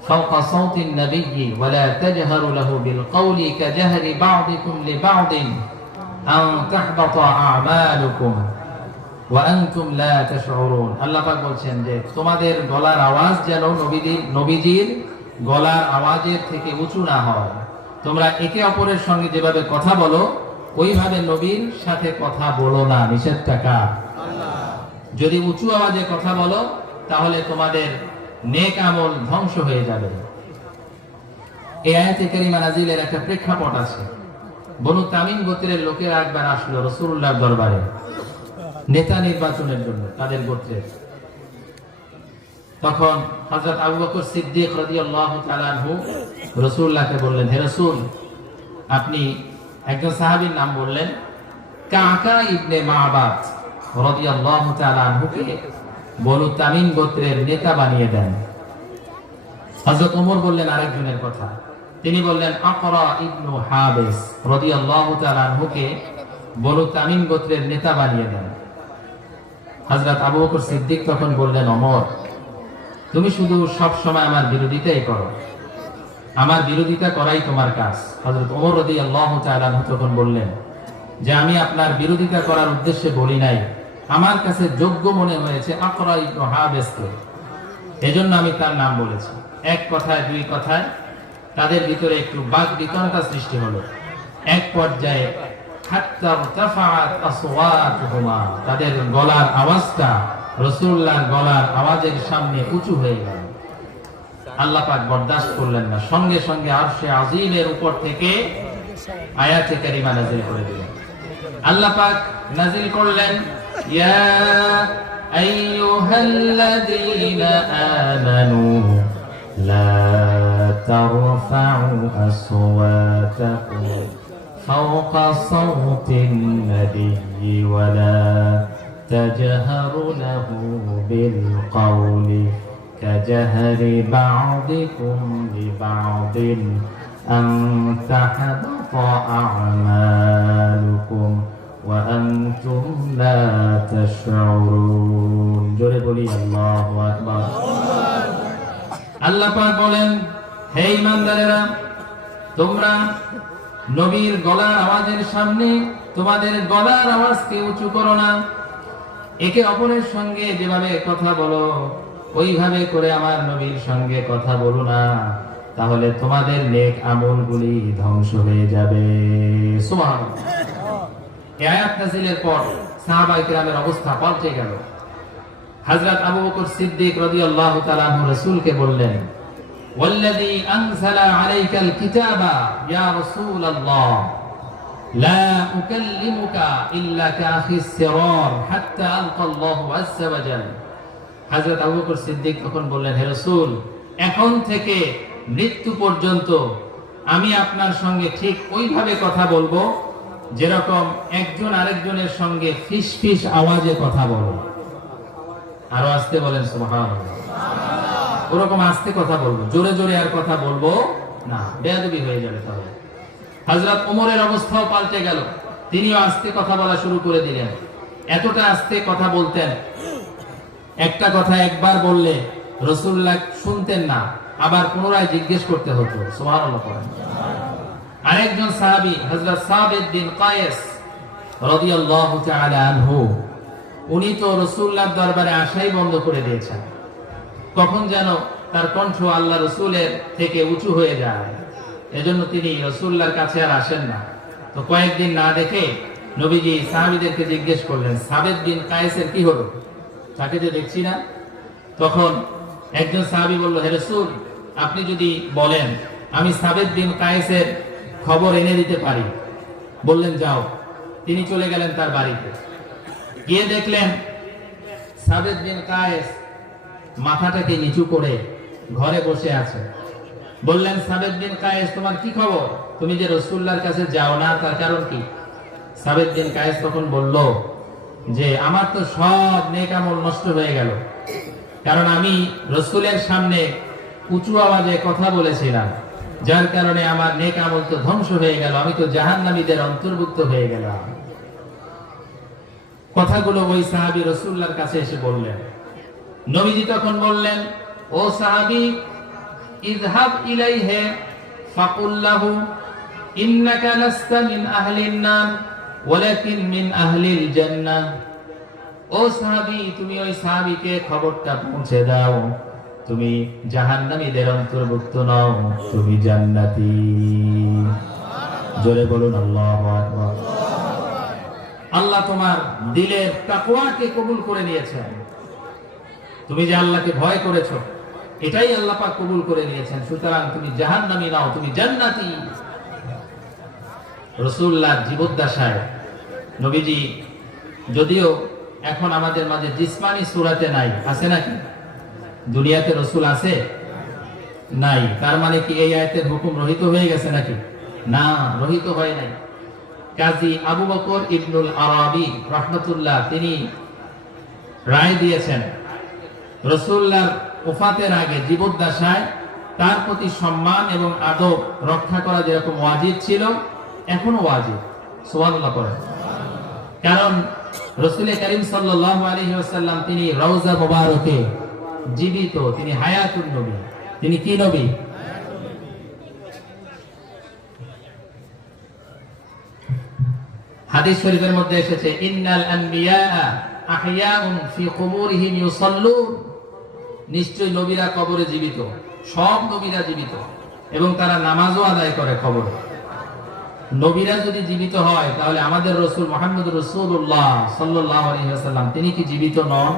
ফাওকা সাওতিন নাবিয়্যি ওয়া লা তাজহারু লাহু বিল কওলি কাজাহরি বা'দিকুম লিবা'দিন আন তাহবাতা আ'মালুকুম ওয়া আনতুম লা তাশউরুন। আল্লাহ পাক বলছেন যে তোমাদের গলার আওয়াজ যেন নবীজির গলার আওয়াজের থেকে উঁচু না হয়। তোমরা একে অপরের সঙ্গে যেভাবে কথা বলো, ওইভাবে নবীর সাথে কথা বলো না। নিষেধটা কার? আল্লাহ। যদি উঁচু আওয়াজে কথা বলো, তাহলে তোমাদের নেক আমল ধ্বংস হয়ে যাবে। এই আয়াতে কারিমা নাজিলের একটা প্রেক্ষাপট আছে। বনু তামিম গোত্রের লোকেরা একবার আসলো রাসূলুল্লাহর দরবারে। নেতা নির্বাচনের জন্য তাদের গোত্রের। তখন হযরত আবু বকর সিদ্দিক রাদিয়াল্লাহু তাআলা আনহু রাসূলুল্লাহকে বললেন, হে রাসূল, আপনি একজন সাহাবীর নাম বললেন, কাকা ইবনে মা'বাদ রাদিয়াল্লাহু তাআলা আনহুকে বনু তামিম গোত্রের নেতা বানিয়ে দেন। হযরত ওমর বললেন আরেকজনের কথা, তিনি বললেন আকরা ইবনু হাবিস রাদিয়াল্লাহু তাআলা আনহুকে বনু তামিম গোত্রের নেতা বানিয়ে দেন। হযরত আবু বকর সিদ্দিক তখন বললেন, ওমর, তুমি শুধু সব সময় আমার বিরোধিতাই করো, আমার বিরোধিতা করাই তোমার কাজ। হযরত ওমর রাদিয়াল্লাহু তাআলা আনহু তখন বললেন যে আমি আপনার বিরোধিতা করার উদ্দেশ্যে বলি নাই, আমার কাছে যোগ্য মনে হয়েছে আকরা ইবনু হাবিসকে, এজন্য আমি তার নাম বলেছি। এক কথায় দুই কথায় তাদের ভিতরে একটু বাক বিতণ্ডা সৃষ্টি হলো। এক পর্যায়ে হাত্তা ইরতাফাআত আসওয়াতুহুমা, তাদের গলার আওয়াজটা রাসূলুল্লাহর গলার আওয়াজের সামনে উঁচু হয়ে গেল। আল্লাহ পাক বরদাস্ত করলেন না, সঙ্গে সঙ্গে আরশে আজিমের উপর থেকে আয়াতে কারিমা নাযিল করে দিলেন। আল্লাহ পাক নাযিল করলেন, ইয়া আইয়ুহাল্লাযীনা আমানু লা তারফাউ আসওয়াতাকুম ফাওকা সাওতিন নাবিয়্যি ওয়া লা তাজহারু লাহু বিল কওলি কাজহরি বা'দিকুম লিবা'দিন আন তাহবাতা আ'মালুকুম ওয়া আনতুম লা তাশউরুন। জোরে বলি আল্লাহু আকবার। আল্লাহ পাক বলেন, হে ঈমানদারেরা, তোমরা নবীর গলার আওয়াজের সামনে তোমাদের গলার আওয়াজকে উঁচু করো না। একে অপরের সঙ্গে যেভাবে কথা বলো ওইভাবে করে আমার নবীর সঙ্গে কথা বলো না, তাহলে তোমাদের নেক আমলগুলি ধ্বংস হয়ে যাবে। সুবহানাল্লাহ। এই আয়াত নাযিলের পর সাহাবায়ে কেরামের অবস্থা পাল্টে গেল। হযরত আবু বকর সিদ্দিক রাদিয়াল্লাহু তাআলা আনহু রাসূলকে বললেন, ওয়াল্লাযী আনজালা আলাইকাল কিতাবা ইয়া রাসূলাল্লাহ লা উকাল্লিমুকা ইল্লা কাখিস সিরার হাত্তা আলকাল্লাহু আযজা ওয়া জাল্লা। হযরত আবু বকর সিদ্দিক তখন বললেন, হে রাসূল, এখন থেকে মৃত্যু পর্যন্ত আমি আপনার সঙ্গে ঠিক ওইভাবে কথা বলবো যেরকম একজন আরেকজনের সঙ্গে ফিসফিস আওয়াজে কথা বলো। আরো আস্তে বলেন সুবহানাল্লাহ। ওরকম আস্তে কথা বলবো, জোরে জোরে আর কথা বলবো না, বেয়াদবি হয়ে যাবে। তাহলে হযরত ওমরের অবস্থাও পাল্টে গেল, তিনিও আস্তে কথা বলা শুরু করে দিলেন। এতটা আস্তে কথা বলতেন, একটা কথা একবার বললে রাসূলুল্লাহ শুনতেন না, আবার পুনরায় জিজ্ঞেস করতে হতো। সুবহানাল্লাহ পড়েন। আরেকজন সাহাবী হযরত সাবিত বিন কায়েস রাদিয়াল্লাহু তাআলা আনহু, উনি তো রাসূলুল্লাহর দরবারে আসাই বন্ধ করে দিয়েছেন। কখন যেন তার কণ্ঠ আল্লাহ রাসূলের থেকে উঁচু হয়ে যায়, এজন্য তিনি রাসূলুল্লাহর কাছে আর আসেন না। তো কয়েকদিন না দেখে নবীজি সাহাবীদেরকে জিজ্ঞেস করলেন, সাবিত বিন কায়েসের কি হলো, তাকে যে দেখছি না। তখন একজন সাহাবী বলল, হে রাসূল, আপনি যদি বলেন আমি সাবিত বিন কায়েসের খবর এনে দিতে পারি। বললেন, যাও। তিনি চলে গেলেন তার বাড়িতে, গিয়ে দেখলেন সাবিত বিন কায়েস মাথাটাকে নিচু করে ঘরে বসে আছে। বললেন, সাবিত বিন কায়েস, তোমার কি খবর? তুমি যে রাসূলুল্লাহর কাছে যাও না, তার কারণ কি? সাবিত বিন কায়েস তখন বলল যে আমার তো সব নেক আমল নষ্ট হয়ে গেল, কারণ আমি রাসূলের সামনে উঁচু আওয়াজে কথা বলেছিলাম, যার কারণে আমার নেক আমল তো ধ্বংস হয়ে গেল, আমি তো জাহান্নামীদের অন্তর্ভুক্ত হয়ে গেলাম। কথাগুলো ওই সাহাবী রাসূলুল্লাহর কাছে এসে বললেন। নবীজি তখন বললেন, ও সাহাবী, ইযহাব ইলাইহি ফাকুল লাহু ইন্নাকা লাস্তা মিন আহলিন নার ওয়ালাকিন মিন আহলিল জান্নাহ। ও সাহাবী, তুমি ওই সাহাবীকে খবরটা পৌঁছে দাও, তুমি জাহান্নামীদের অন্তর্ভুক্ত নও, তুমি জান্নাতি। জোরে বলুন আল্লাহু আকবার। আল্লাহ তোমার দিলের তাকওয়াকে কবুল করে নিয়েছেন। তুমি যে আল্লাহকে ভয় করেছো, এটাই আল্লাহ পাক কবুল করে নিয়েছেন। সুতরাং তুমি জাহান্নামী নাও, তুমি জান্নাতি। রাসূলুল্লাহর জীবদ্দশায় নবীজি যদিও এখন আমাদের মাঝে জিসমানি সূরাতে নাই, আছে নাকি? দুনিয়াতে রাসূল আছে? নাই। তার মানে কি এই আয়াতের হুকুম রহিত হয়ে গেছে নাকি? না, রহিত হয় নাই। কাজী আবু বকর ইবনুল আরাবী রাহমাতুল্লাহ তিনি রায় দিয়েছেন, রাসূলুল্লাহর ওফাতের আগে জীবদ্দশায় তার প্রতি সম্মান এবং আদব রক্ষা করা যেরকম ওয়াজিব ছিল, এখনো ওয়াজিব। সুবহানাল্লাহ পড়েন। কারণ রাসূল করিম সাল্লাল্লাহু আলাইহি ওয়াসাল্লাম তিনি রওজা মুবারকে জীবিত, তিনি হায়াতুন নবী। তিনি কি নবী? হাদিস শরীফের মধ্যে এসেছে, ইন্নাল আনবিয়া আহইয়াউন ফি কুবুরিহিম ইউসাল্লুন, নিশ্চয় নবীরা কবরে জীবিত, সব নবীরা জীবিত এবং তারা নামাজও আদায় করে কবরে। নবীরা যদি জীবিত হয় তাহলে আমাদের রাসূল মুহাম্মদুর রাসূলুল্লাহ সাল্লাল্লাহু আলাইহি ওয়াসাল্লাম তিনি কি জীবিত নন?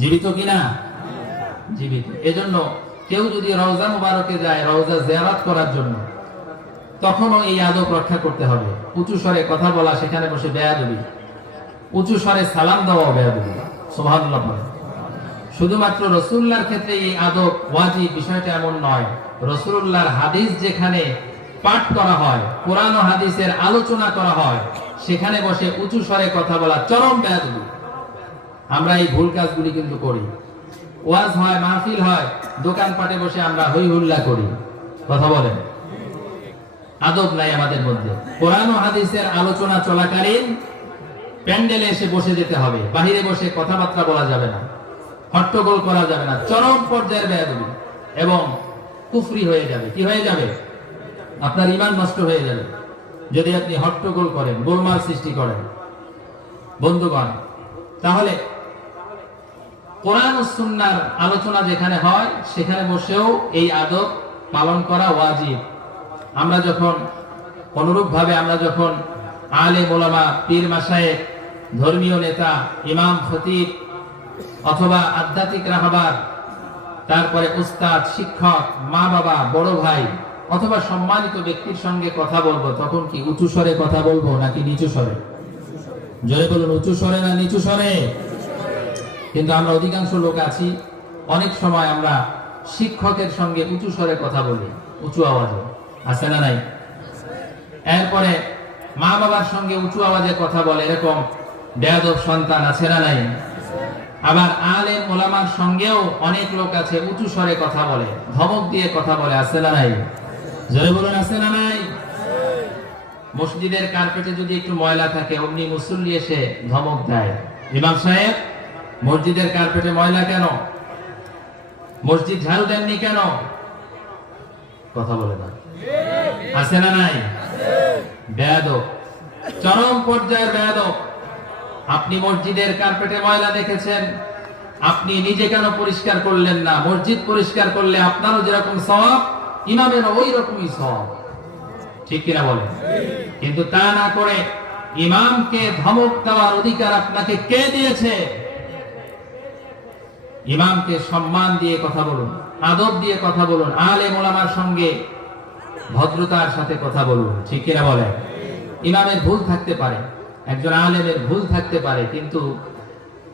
জীবিত কিনা? জীবিত। এজন্য কেউ যদি রওজা মুবারকে যায় রওজা জিয়ারত করার জন্য, তখনও এই আদব রক্ষা করতে হবে। উঁচু স্বরে কথা বলা সেখানে বসে বেয়াদবি, উঁচু স্বরে সালাম দেওয়া বেয়াদবি। সুবহানাল্লাহ। শুধুমাত্র রাসূলুল্লাহর ক্ষেত্রে এই আদব ওয়াজিব বিষয়টা এমন নয়। রাসূলুল্লাহর হাদিস যেখানে পাঠ করা হয়, কোরআন ও হাদিসের আলোচনা করা হয়, সেখানে বসে উঁচু স্বরে কথা বলা চরম বেয়াদবি। আমরা এই ভুল কাজগুলি কিন্তু করি। ওয়াজ হয়, মাহফিল হয়, দোকানপাটে বসে আমরা হই হুল্লা করি, কথা বলেন। আদব নাই আমাদের মধ্যে। কোরআন ও হাদিসের আলোচনা চলাকালীন প্যান্ডেলে এসে বসে যেতে হবে, বাহিরে বসে কথাবার্তা বলা যাবে না, হট্টগোল করা যাবে না। চরম পর্যায়ের বেয়াদবি এবং কুফরি হয়ে যাবে। কি হয়ে যাবে? আপনার ঈমান নষ্ট হয়ে যাবে যদি আপনি হট্টগোল করেন, গোলমাল সৃষ্টি করেন। বন্ধুগণ, তাহলে কোরআন ও সুন্নাহর আলোচনা যেখানে হয় সেখানে বসেও এই আদব পালন করা ওয়াজিব। আমরা যখন অনুরূপভাবে আমরা যখন আলেম ওলামা, পীর মাশায়েখ, ধর্মীয় নেতা, ইমাম, খতিব অথবা আধ্যাত্মিক রাহবার, তারপরে উস্তাদ, শিক্ষক, মা বাবা, বড় ভাই অথবা সম্মানিত ব্যক্তির সঙ্গে কথা বলবো, তখন কি উঁচু স্বরে কথা বলবো নাকি নিচু স্বরে? জোরে বলুন, উঁচু স্বরে না নিচু স্বরে? কিন্তু আমরা অধিকাংশ লোক আছি, অনেক সময় আমরা শিক্ষকের সঙ্গে উঁচু স্বরে কথা বলি, উঁচু আওয়াজে, আছে না নাই? এরপরে মা বাবার সঙ্গে উঁচু আওয়াজে কথা বলে, এরকম বেয়াদব সন্তান আছে না নাই? আবার আলেম ওলামার সঙ্গেও অনেক লোক আছে উঁচু স্বরে কথা বলে, ধমক দিয়ে কথা বলে, আছে না নাই? জোরে বলুন, আছে না নাই? মসজিদের কার্পেটে যদি একটু ময়লা থাকে, অমনি মুসল্লি এসে ধমক দেয়, ইমাম সাহেব মসজিদের কার্পেটে ময়লা কেন? মসজিদ ঝাড়ু দেননি কেন? কথা বলে না, আছে না নাই? বেয়াদব, চরম পর্যায়ের বেয়াদব। আপনি মসজিদের কার্পেটে ময়লা দেখেছেন, আপনি নিজে কেন পরিষ্কার করলেন না? মসজিদ পরিষ্কার করলে আপনারও যেরকম সওয়াব, ইমামেরও ওই রকমই সওয়াব, ঠিক কিনা বলেন? কিন্তু তা না করে ইমামকে ধমক দেওয়ার অধিকার আপনাকে কে দিয়েছে? ইমামকে সম্মান দিয়ে কথা বলুন, আদব দিয়ে কথা বলুন, আলেম ওলামার সঙ্গে ভদ্রতার সাথে কথা বলুন, ঠিক কিনা বলেন? ইমামের ভুল থাকতে পারে, একজন আলেমের ভুল থাকতে পারে, কিন্তু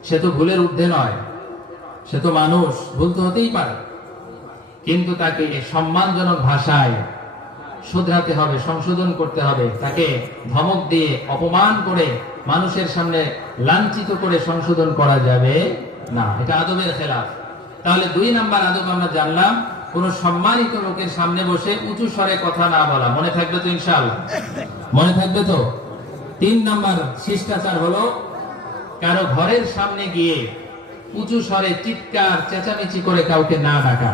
সে তো ভুলের ঊর্ধ্বে নয়, সে তো মানুষ, ভুল তো হতেই পারে, কিন্তু তাকে সম্মানজনক ভাষায় শুধরাতে হবে, সংশোধন করতে হবে। তাকে ধমক দিয়ে, অপমান করে, মানুষের সামনে লাঞ্ছিত করে সংশোধন করা যাবে না, এটা আদবের খেলাফ। তাহলে 2 নাম্বার আদব আমরা জানলাম, কোন সম্মানিত লোকের সামনে বসে উঁচু স্বরে কথা না বলা। মনে থাকবে তো ইনশাআল্লাহ? মনে থাকবে তো? 3 নাম্বার শিষ্টাচার হলো কারো ঘরের সামনে গিয়ে উঁচু স্বরে চিৎকার চেঁচামেচি করে কাউকে না ডাকা।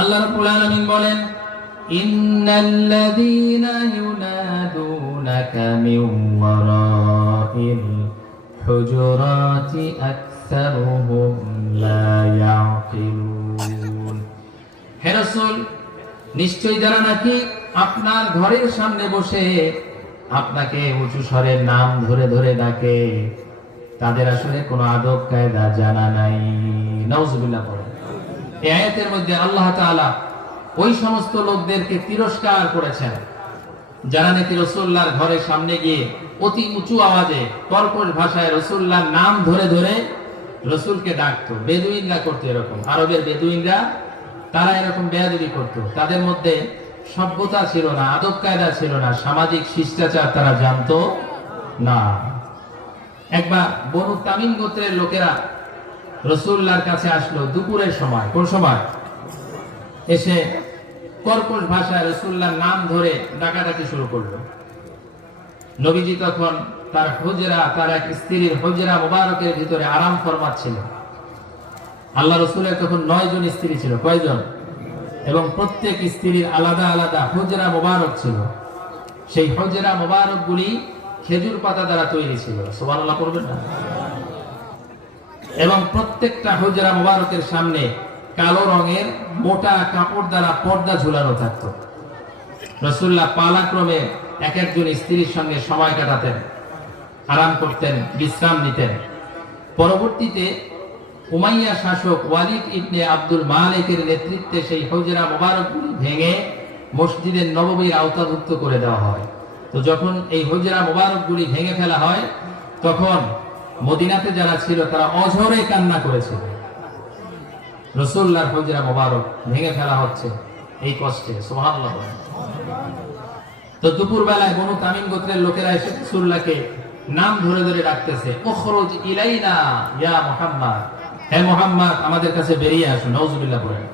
আল্লাহ রাব্বুল আলামিন বলেন, ইন্নাল্লাযীনা ইউনাদুনাকা মিন ওয়ারাইল হুজুরাতি আকসারুহুম লা ইয়াকিলুন। হে রাসূল, নিশ্চয়ই যারা নাকি আপনার ঘরের সামনে বসে আপনাকে উঁচু স্বরের নাম ধরে ধরে ডাকে, তাদের আসলে কোনো আদব কায়দা জানা নাই। নাউজুবিল্লাহ পড়ে। এই আয়াতের মধ্যে আল্লাহ তাআলা ওই সমস্ত লোকদেরকে তিরস্কার করেছেন যারা নাকি রাসূলুল্লাহর ঘরের সামনে গিয়ে অতি উঁচু আওয়াজে কর্কশ ভাষায় রাসূলুল্লাহর নাম ধরে ধরে রাসূলকে ডাকতো। বেদুইনরা করতো এরকম, আরবের বেদুইনরা তারা এরকম বেয়াদবি করতো। তাদের মধ্যে সভ্যতা ছিল না, আদব কায়দা ছিল না, সামাজিক শিষ্টাচার তারা জানতো না। একবার বনু তামিম গোত্রের লোকেরা রাসূলুল্লাহর কাছে আসলো দুপুরের সময়। কোন সময়? এসে কর্কশ ভাষায় রাসূলুল্লাহর নাম ধরে ডাকাডাকি শুরু করলো। নবীজি তখন তার হুজরা, তার এক স্ত্রীর হুজরা মুবারকের ভিতরে আরাম ফরমাচ্ছিল। আল্লাহ রাসূলের তখন 9 জন স্ত্রী ছিল। কয়জন? এবং প্রত্যেক স্ত্রীর আলাদা আলাদা হুজরা মুবারক ছিল। সেই হুজরা মুবারকগুলি খেজুর পাতা দ্বারা তৈরি ছিল। সুবহানাল্লাহ পড়বেন না? এবং প্রত্যেকটা হুজরা মুবারকের সামনে কালো রঙের মোটা কাপড় দ্বারা পর্দা ঝুলানো থাকতো। রাসূলুল্লাহ পালাক্রমে এক একজন স্ত্রীর সঙ্গে সময় কাটাতেন, আরাম করতেন, বিশ্রাম নিতেন। পরবর্তীতে উমাইয়া শাসক ওয়ালিদ ইবনে আব্দুল মালিকের নেতৃত্বে সেই হুজরা মুবারকগুলি ভেঙে মসজিদের নববীর আওতাভুক্ত করে দেওয়া হয়। তো যখন এই হুজরা মুবারকগুলি ভেঙে ফেলা হয়, তখন মদিনাতে যারা ছিল তারা অঝরে কান্না করেছিল। রাসূলুল্লাহর হুজরা মুবারক ভেঙে ফেলা হচ্ছে এই কষ্টে। সুবহানাল্লাহ। তো দুপুর বেলায় বনু তামিম গোত্রের লোকেরা এসে রাসূলুল্লাহকে নাম ধরে ধরে ডাকতেছে, উখরুজ ইলাইনা ইয়া মুহাম্মদ, হে মুহাম্মদ আমাদের কাছে বেরিয়ে আসুন। নাউজুবিল্লাহ বলেন।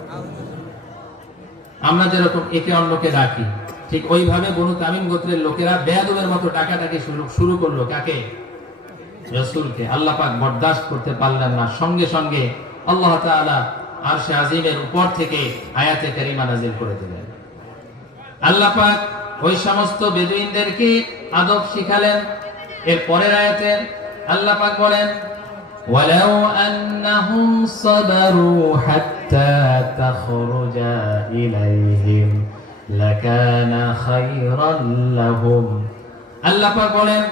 আমরা যেরকম একে অন্যকে ডাকি, ঠিক ওইভাবে বনু তামিম গোত্রের লোকেরা বেয়াদবের মতো ডাকাডাকি শুরু করলো। কাকে? রাসূলকে। আল্লাহ পাক বরদাস্ত করতে পারলেন না। সঙ্গে সঙ্গে আল্লাহ তাআলা আরশে আজিমের উপর থেকে আয়াতে কারিমা নাযিল করে দিলেন। আল্লাহ পাক ওই সমস্ত বেদুইনদেরকে আদব শিখালেন। এর পরের আয়াতে আল্লাহ পাক বলেন, ওয়ালাউ আন্নাহুম সাবারু হাত্তা তাখরুজা ইলাইহিম লাকানা খায়রান লাহুম। আল্লাহ পাক বলেন,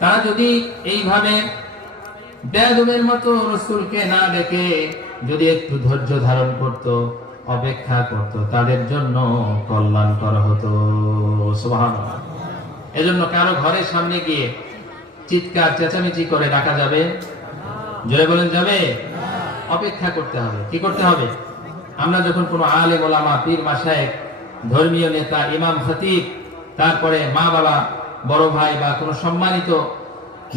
তারা যদি এইভাবে বেয়াদবের মতো রাসূলকে না ডেকে যদি একটু ধৈর্য ধারণ করত, অপেক্ষা করত, তাদের জন্য কল্যাণকর হতো। সুবহানাল্লাহ। এজন্য কারো ঘরের সামনে গিয়ে চিৎকার চেঁচামেচি করে ডাকা যাবে? জোরে বলেন, যাবে? অপেক্ষা করতে হবে। কি করতে হবে? আমরা যখন কোনো আলেম ওলামা, পীর মাশায়েখ, ধর্মীয় নেতা, ইমাম খতিব, তারপরে মা বাবা, বড় ভাই বা কোনো সম্মানিত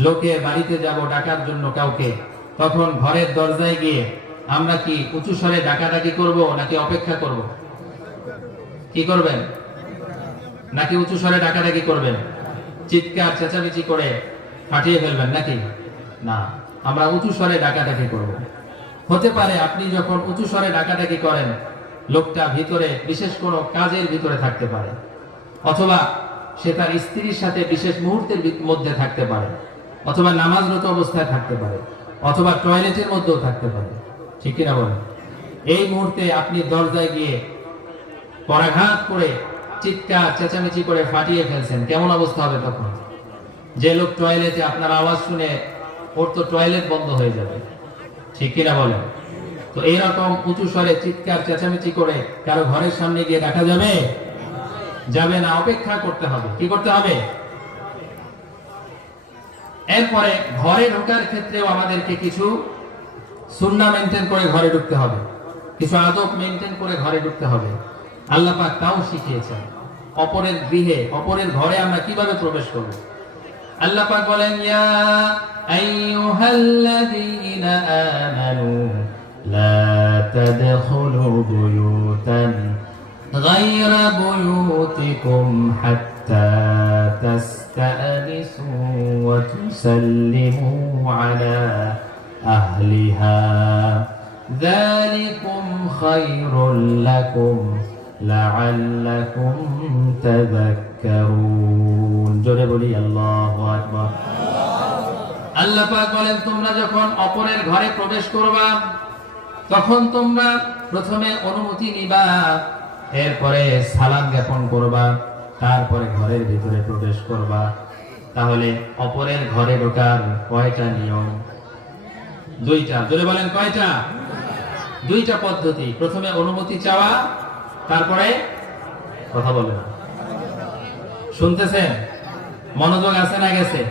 লোকের বাড়িতে যাব ডাকার জন্য কাউকে, তখন ঘরের দরজায় গিয়ে আমরা কি উঁচু স্বরে ডাকাডাকি করব নাকি অপেক্ষা করব? কি করবেন? নাকি উঁচু স্বরে ডাকাডাকি করবেন? চিৎকার চেঁচামেচি করে ফাটিয়ে ফেলবেন নাকি? না, আমরা উঁচু স্বরে ডাকাডাকি করব। হতে পারে আপনি যখন উঁচু স্বরে ডাকাডাকি করেন, লোকটা ভিতরে বিশেষ কোনো কাজের ভিতরে থাকতে পারে, অথবা সে তার স্ত্রীর সাথে বিশেষ মুহূর্তের মধ্যে থাকতে পারে, অথবা নামাজরত অবস্থায় থাকতে পারে, অথবা টয়লেটের মধ্যেও থাকতে পারে। ঠিক কিনা বলেন? এই মুহূর্তে আপনি দরজায় গিয়ে পরাঘাত করে চিৎকার চেঁচামেচি করে ফাটিয়ে ফেলছেন, কেমন অবস্থা হবে তখন? যে লোক টয়লেটে, আপনার আওয়াজ শুনে ওর তো টয়লেট বন্ধ হয়ে যাবে। ঠিক কিনা বলেন? তো এইরকম উঁচু স্বরে চিৎকার চেঁচামেচি করে কারো ঘরের সামনে গিয়ে ডাকা যাবে? যাবে না, অপেক্ষা করতে হবে। কি করতে হবে? এরপরে ঘরে ঢোকার ক্ষেত্রেও আমাদেরকে কিছু সুন্নাহ মেইনটেইন করে ঘরে ঢুকতে হবে, কিছু আদব মেইনটেইন করে ঘরে ঢুকতে হবে। আল্লাহ পাক তাও শিখিয়েছেন। অপরের গৃহে, অপরের ঘরে আমরা কিভাবে প্রবেশ করব? আল্লাহ পাক বলেন, ইয়া আইয়ুহাল্লাযীনা আমানু লা তাদখুলু বুয়ুতান গায়রা বুয়ুতিকুম হাত্তা তাস্তানিসু ওয়া তুসাল্লিমু আলা আহলিহা যালিকুম খায়রুল লাকুম লাআল্লাকুম তাযাক্কারুন। জোরে বলি আল্লাহু আকবার। আল্লাহ পাক বলেন, তোমরা যখন অপরের ঘরে প্রবেশ করবা তখন তোমরা প্রথমে অনুমতি নিবা, এরপরে সালাম জ্ঞাপন করবা, তারপরে ঘরের ভিতরে প্রবেশ করবা। তাহলে অপরের ঘরে ঢোকার কয়টা নিয়ম? দুইটা। জোরে বলেন, কয়টা? দুইটা পদ্ধতি। প্রথমে অনুমতি চাওয়া, তারপরে কথা বলে না, শুনতেছেন? মনোযোগ আছে না গেছে?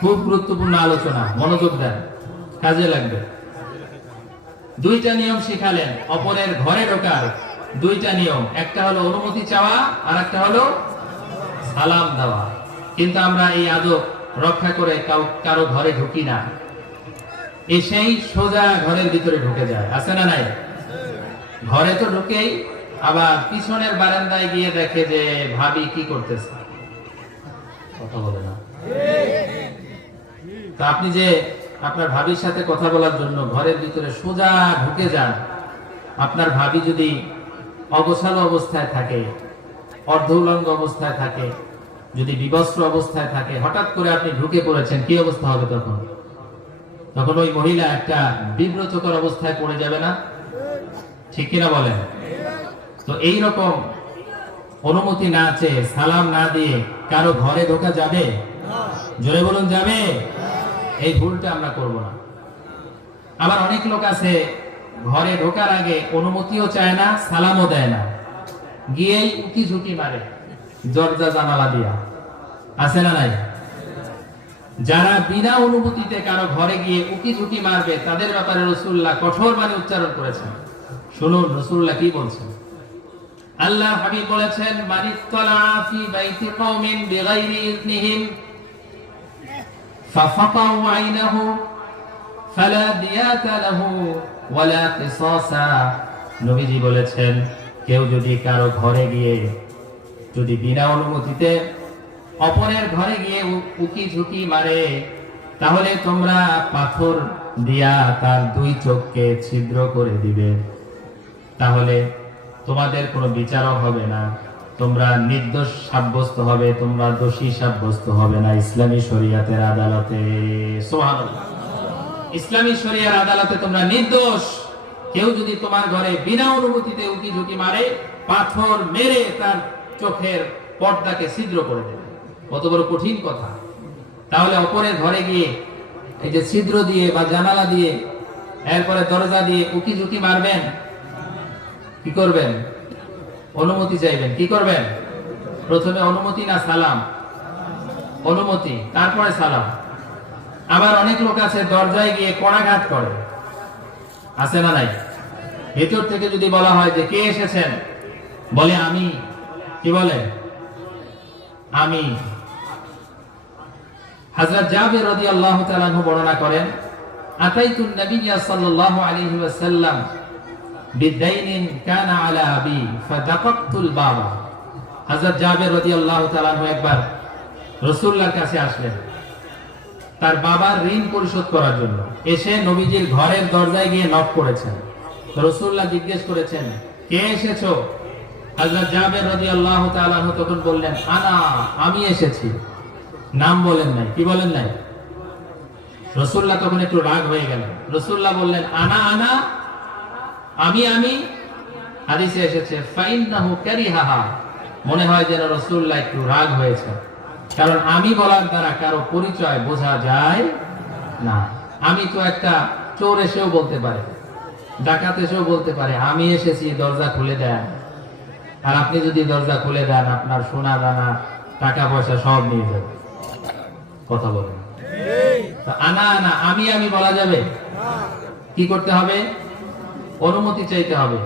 খুব গুরুত্বপূর্ণ আলোচনা, মনোযোগ দেন, কাজে লাগবে। দুইটা নিয়ম শিখালেন অপরের ঘরে ঢোকার, দুইটা নিয়ম, একটা হলো অনুমতি চাওয়া আর একটা হলো সালাম দেওয়া। কিন্তু আমরা এই আদব রক্ষা করে কারো ঘরে ঢুকি না, এসেই সোজা ঘরের ভিতরে ঢুকে যায়, আছে না নাই? ঘরে তো ঢুকেই আবার পিছনের বারান্দায় গিয়ে দেখে যে ভাবি কি করতেছে, কথা বলে না। তা আপনি যে আপনার ভাবির সাথে কথা বলার জন্য ঘরের ভিতরে সোজা ঢুকে যান, আপনার ভাবি যদি অগোছালো অবস্থায় থাকে, অর্ধ উলঙ্গ অবস্থায় থাকে, যদি বিবস্ত্র অবস্থায় থাকে, হঠাৎ করে আপনি ঢুকে পড়েছেন, কি অবস্থা হবে তখন? তখন ওই মহিলা একটা বিব্রতকর অবস্থায় পড়ে যাবে না? ঠিক কিনা বলেন? তো এই রকম অনুমতি না চেয়ে, সালাম না দিয়ে কারো ঘরে ঢোকা যাবে? জোরে বলুন, যাবে? এই ভুলটা আমরা করব না। আবার অনেক লোক আছে ঘরে ঢোকার আগে অনুমতিও চায় না, সালামও দেয় না, গিয়েই উকি ঝুঁকি মারে দরজা জানালা দিয়া, আছে না নাই? যারা বিনা অনুমতিতে কারো ঘরে গিয়ে উকি ঝুঁকি মারবে তাদের ব্যাপারে রাসূলুল্লাহ কঠোর বাণী উচ্চারণ করেছেন। শুনুন রাসূলুল্লাহ কি বলছেন। আল্লাহ হাবিব বলেছেন, মানিত্তালা ফি বাইতি কওমিন বিগাইরি ইযনিহিম ফাফাতাউ আইনাহু ফালা দিয়াতা লাহু ওয়ালা কিসাসা। নবীজি বলেছেন, কেউ যদি কারো ঘরে গিয়ে যদি বিনা অনুমতিতে অপরের ঘরে গিয়ে উকি ঝুঁকি মারে, তাহলে তোমরা পাথর দিয়া তার দুই চোখকে ছিদ্র করে দিবে, তাহলে তোমাদের কোনো বিচারও হবে না, তোমরা নির্দোষ সাব্যস্ত হবে, তোমরা দোষী সাব্যস্ত হবে না ইসলামী শরীয়তের আদালতে। সুবহানাল্লাহ। ইসলামী শরীয়তের আদালতে তোমরা নির্দোষ। কেউ যদি তোমার ঘরে বিনা অনুমতিতে উকি ঝুঁকি মারে, পাথর মেরে তার চোখের পর্দাকে ছিদ্র করে দেবে। কত বড় কঠিন কথা। তাহলে অপরের ঘরে গিয়ে এই যে ছিদ্র দিয়ে বা জানালা দিয়ে, এরপরে দরজা দিয়ে উকি ঝুঁকি মারবেন, কি করবেন? অনুমতি চাইবেন। কি করবেন? প্রথমে অনুমতি না সালাম? অনুমতি, তারপরে সালাম। আবার অনেক লোক আছে দরজায় গিয়ে কড়াঘাত করে, আছে না নাই? ভেতর থেকে যদি বলা হয় যে কে এসেছেন, বলে আমি। কি বলে? আমি। হযরত জাবির রাদিয়াল্লাহু তাআলা আনহু বর্ণনা করেন, আতাইতুন নবিয়্য সাল্লাল্লাহু আলাইহি ওয়াসাল্লাম বিদাইনিন কানা আলা আবি ফাদাকাতুল বাবা। হযরত জাবির রাদিয়াল্লাহু তাআলা আনহু একবার রাসূলুল্লাহর কাছে আসলেন তার বাবার ঋণ পরিশোধ করার জন্য। এসে নবীজির ঘরের দরজায় গিয়ে নক করেছেন। রাসূলুল্লাহ জিজ্ঞেস করেছেন, কে এসেছো? হযরত জাবির রাদিয়াল্লাহু তাআলা আনহু তখন বললেন, আনা, আমি এসেছি। নাম বলেন নাই। কি বলেন নাই? রাসূলুল্লাহ তখন একটু রাগ হয়ে গেলেন। রাসূলুল্লাহ বললেন, আনা আনা, আমি আমি। হাদিসে এসেছে ফাইন্নাহু কারিহাহা, মনে হয় যেন রাসূলুল্লাহ একটু রাগ হয়েছে, কারণ আমি বলার দ্বারা কারো পরিচয় বোঝা যায় না। আমি তো একটা চোর এসেও বলতে পারে, ডাকাত এসেও বলতে পারে আমি এসেছি, দরজা খুলে দেন। আর আপনি যদি দরজা খুলে দেন, আপনার সোনা দানা টাকা পয়সা সব নিয়ে যাবে। কথা বলেন। আনা আনা, আমি আমি বলা যাবে? কি করতে হবে? অনুমতি চাইতে হবে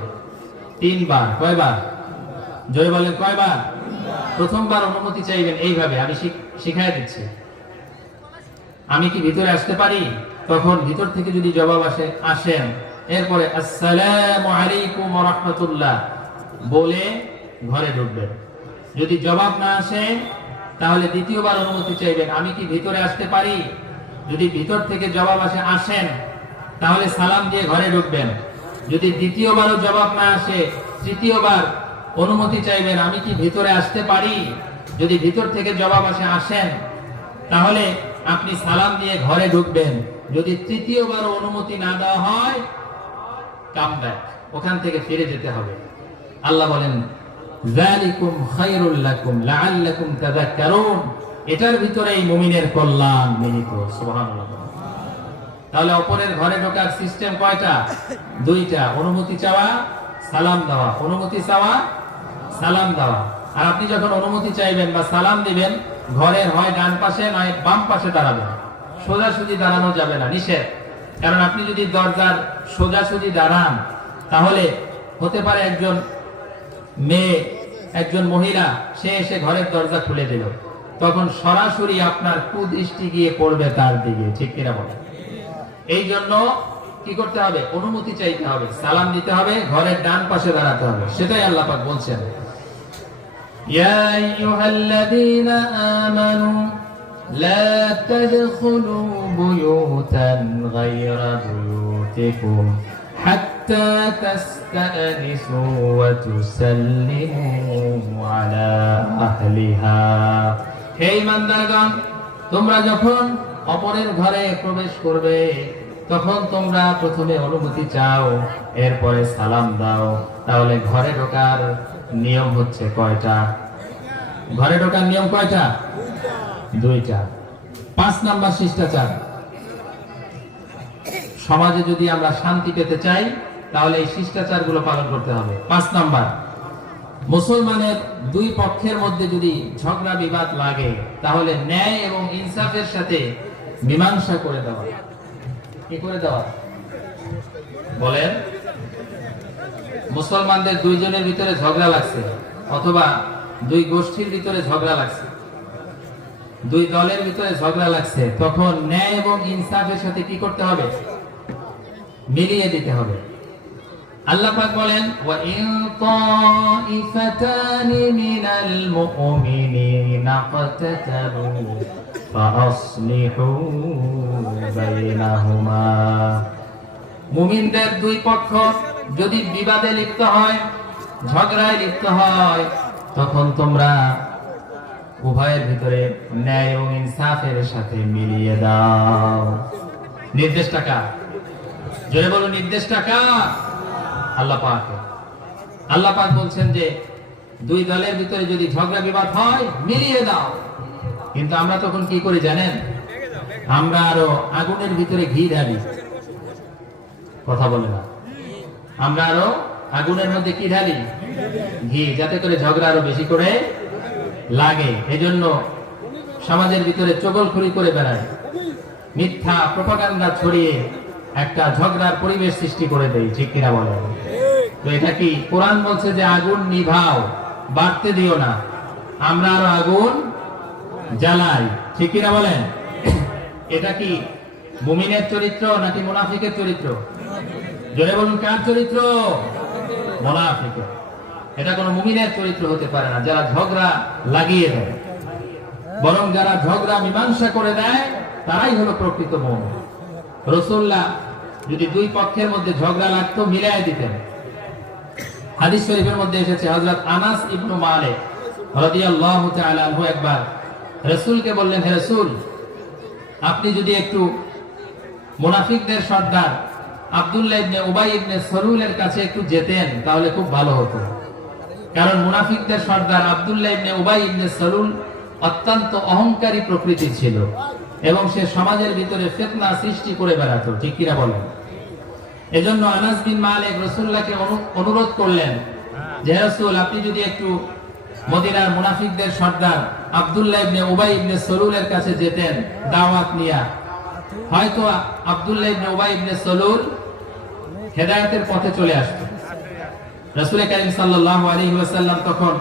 3 বার। কয়বার? জয় বলেন, কয়বার? প্রথমবার অনুমতি চাইবেন এইভাবে, আমি শিখাই দিচ্ছি। আমি কি ভিতরে আসতে পারি? তখন ভিতর থেকে যদি জবাব আসে, আসেন। এরপরে আসসালামু আলাইকুম ওয়া রাহমাতুল্লাহ বলে ঘরে ঢুকবেন। যদি জবাব না আসে, তাহলে দ্বিতীয়বার অনুমতি চাইবেন, আমি কি ভিতরে আসতে পারি? যদি ভিতর থেকে জবাব আসে, আসেন, তাহলে সালাম দিয়ে ঘরে ঢুকবেন। যদি দ্বিতীয়বারও জবাব না আসে, তৃতীয়বার অনুমতি চাইবেন, আমি কি ভিতরে আসতে পারি? যদি ভিতর থেকে জবাব আসে, আসেন, তাহলে আপনি সালাম দিয়ে ঘরে ঢুকবেন। যদি তৃতীয়বারও অনুমতি না দেওয়া হয়, কাম ব্যাক, ওখান থেকে ফিরে যেতে হবে। আল্লাহ বলেন, যালিকুম খায়রুল লাকুম লাআল্লাকুম তাযাক্কারুন, এটার ভিতরেই মুমিনের কল্যাণ নিহিত। সুবহানাল্লাহ। তাহলে অপরের ঘরে ঢোকার সিস্টেম কয়টা? 2টা। অনুমতি চাওয়া, সালাম দেওয়া। অনুমতি চাওয়া, সালাম দেওয়া। আর আপনি যখন অনুমতি চাইবেন বা সালাম দিবেন, ঘরের হয় ডান পাশে নয় বাম পাশে দাঁড়াবেন, সোজাসুজি দাঁড়ানো যাবে না, নিষেধ। কারণ আপনি যদি দরজার সোজাসুজি দাঁড়ান, তাহলে হতে পারে একজন মেয়ে, একজন মহিলা, সে এসে ঘরের দরজা খুলে দিল, তখন সরাসরি আপনার কুদৃষ্টি গিয়ে পড়বে তার দিকে, ঠিক কিনা বলেন? এই জন্য কি করতে হবে? অনুমতি চাইতে হবে, সালাম দিতে হবে, ঘরের ডান পাশে দাঁড়াতে হবে। সেটাই আল্লাহ পাক বলছেন, ইয়া আইয়ুহাল্লাযীনা আমানু লা তাদখুলু বুয়ুতান গায়রা বুয়ুতিকুম হাত্তা তাস্তানিসু ওয়া তুসাল্লিমু আলা আহলিহা। হে ঈমানদারগণ, তোমরা যখন অপরের ঘরে প্রবেশ করবে, তখন তোমরা প্রথমে অনুমতি চাও, এরপরে সালাম দাও। তাহলে ঘরে ঢোকার নিয়ম হচ্ছে কয়টা? ঘরে ঢোকার নিয়ম কয়টা? দুইটা। 5 নাম্বার শিষ্টাচার। সমাজে যদি আমরা শান্তি পেতে চাই, তাহলে এই শিষ্টাচারগুলো পালন করতে হবে। 5 নাম্বার, মুসলমানের দুই পক্ষের মধ্যে যদি ঝগড়া বিবাদ লাগে, তাহলে ন্যায় এবং ইনসাফের সাথে মীমাংসা করে দেওয়া। কি করে দেওয়া? বলেন। মুসলমানদের দুইজনের ভিতরে ঝগড়া লাগছে, অথবা দুই গোষ্ঠীর ভিতরে ঝগড়া লাগছে, দুই দলের ভিতরে ঝগড়া লাগছে, তখন ন্যায় এবং ইনসাফের সাথে কি করতে হবে? মিলিয়ে দিতে হবে। আল্লাহ পাক বলেন, ওয়া ইন তাইফাতানি মিনাল মুমিনিনা ফাতাতালু ফাআসলিহু বাইনাহুমা। মুমিনদের দুই পক্ষ যদি বিবাদে লিপ্ত হয়, ঝগড়ায় লিপ্ত হয়, তখন তোমরা উভয়ের ভিতরে ন্যায় এবং ইনসাফের সাথে মিলিয়ে দাও। নির্দেশটা কার? জোরে বলো, নির্দেশটা কার? আল্লাহ পাক। আল্লাহ পাক বলছেন যে দুই দলের ভিতরে যদি ঝগড়া বিবাদ হয়, মিলিয়ে দাও। কিন্তু আমরা তখন কি করি জানেন? আমরা আরো আগুনের ভিতরে ঘি ঢালি। কথা বলে না। আমরা আরো আগুনের মধ্যে কি ঢালি? ঘি, যাতে করে ঝগড়া আরো বেশি করে লাগে। এজন্য সমাজের ভিতরে চগলখড়ি করে বেড়ায়, মিথ্যা প্রপাগান্ডা ছড়িয়ে একটা ঝগড়ার পরিবেশ সৃষ্টি করে দেয়, ঠিক কিনা বলেন? তো এটা কি কোরআন বলছে যে আগুন নিভাও, বাড়তে দিও না, আমরা আরো আগুন জ্বালাই, ঠিক কিনা বলেন? এটা কি মুমিনের চরিত্র নাকি মুনাফিকের চরিত্র? জোরে বলুন, কার চরিত্র? মুনাফিকের। এটা কোনো মুমিনের চরিত্র হতে পারে না, যারা ঝগড়া লাগিয়ে দেয়। বরং যারা ঝগড়া মীমাংসা করে দেয়, তারাই হলো প্রকৃত মুমিন। রাসূলুল্লাহ যদি দুই পক্ষের মধ্যে ঝগড়া লাগতো, মিলাই দিতেন। হাদিস শরীফের মধ্যে এসেছে, হযরত আনাস ইবনে মালিক রাদিয়াল্লাহু তাআলা আনহু একবার রাসূলকে বললেন, হে রাসূল, আপনি যদি একটু মুনাফিকদের সর্দার আব্দুল্লাহ ইবনে উবাই ইবনে সালুলের কাছে একটু যেতেন, তাহলে খুব ভালো হতো। কারণ মুনাফিকদের সর্দার আব্দুল্লাহ ইবনে উবাই ইবনে সালুল অত্যন্ত অহংকারী প্রকৃতির ছিল, এবং সে সমাজের ভিতরে ফিতনা সৃষ্টি করে বেড়াতো, ঠিক কিনা বলেন? এজন্য আনাস বিন মালিক রাসূলুল্লাহকে অনুরোধ করলেন যে, রাসূল, আপনি যদি একটু মদিনার মুনাফিকদের সর্দার আব্দুল্লাহ ইবনে উবাই ইবনে সালুলের কাছে যেতেন দাওয়াত নিয়া, হয়তো আব্দুল্লাহ ইবনে উবাই ইবনে সালুল হেদায়েতের পথে চলে আসতো। রাসূল কারীম সাল্লাল্লাহু আলাইহি ওয়াসাল্লাম তখন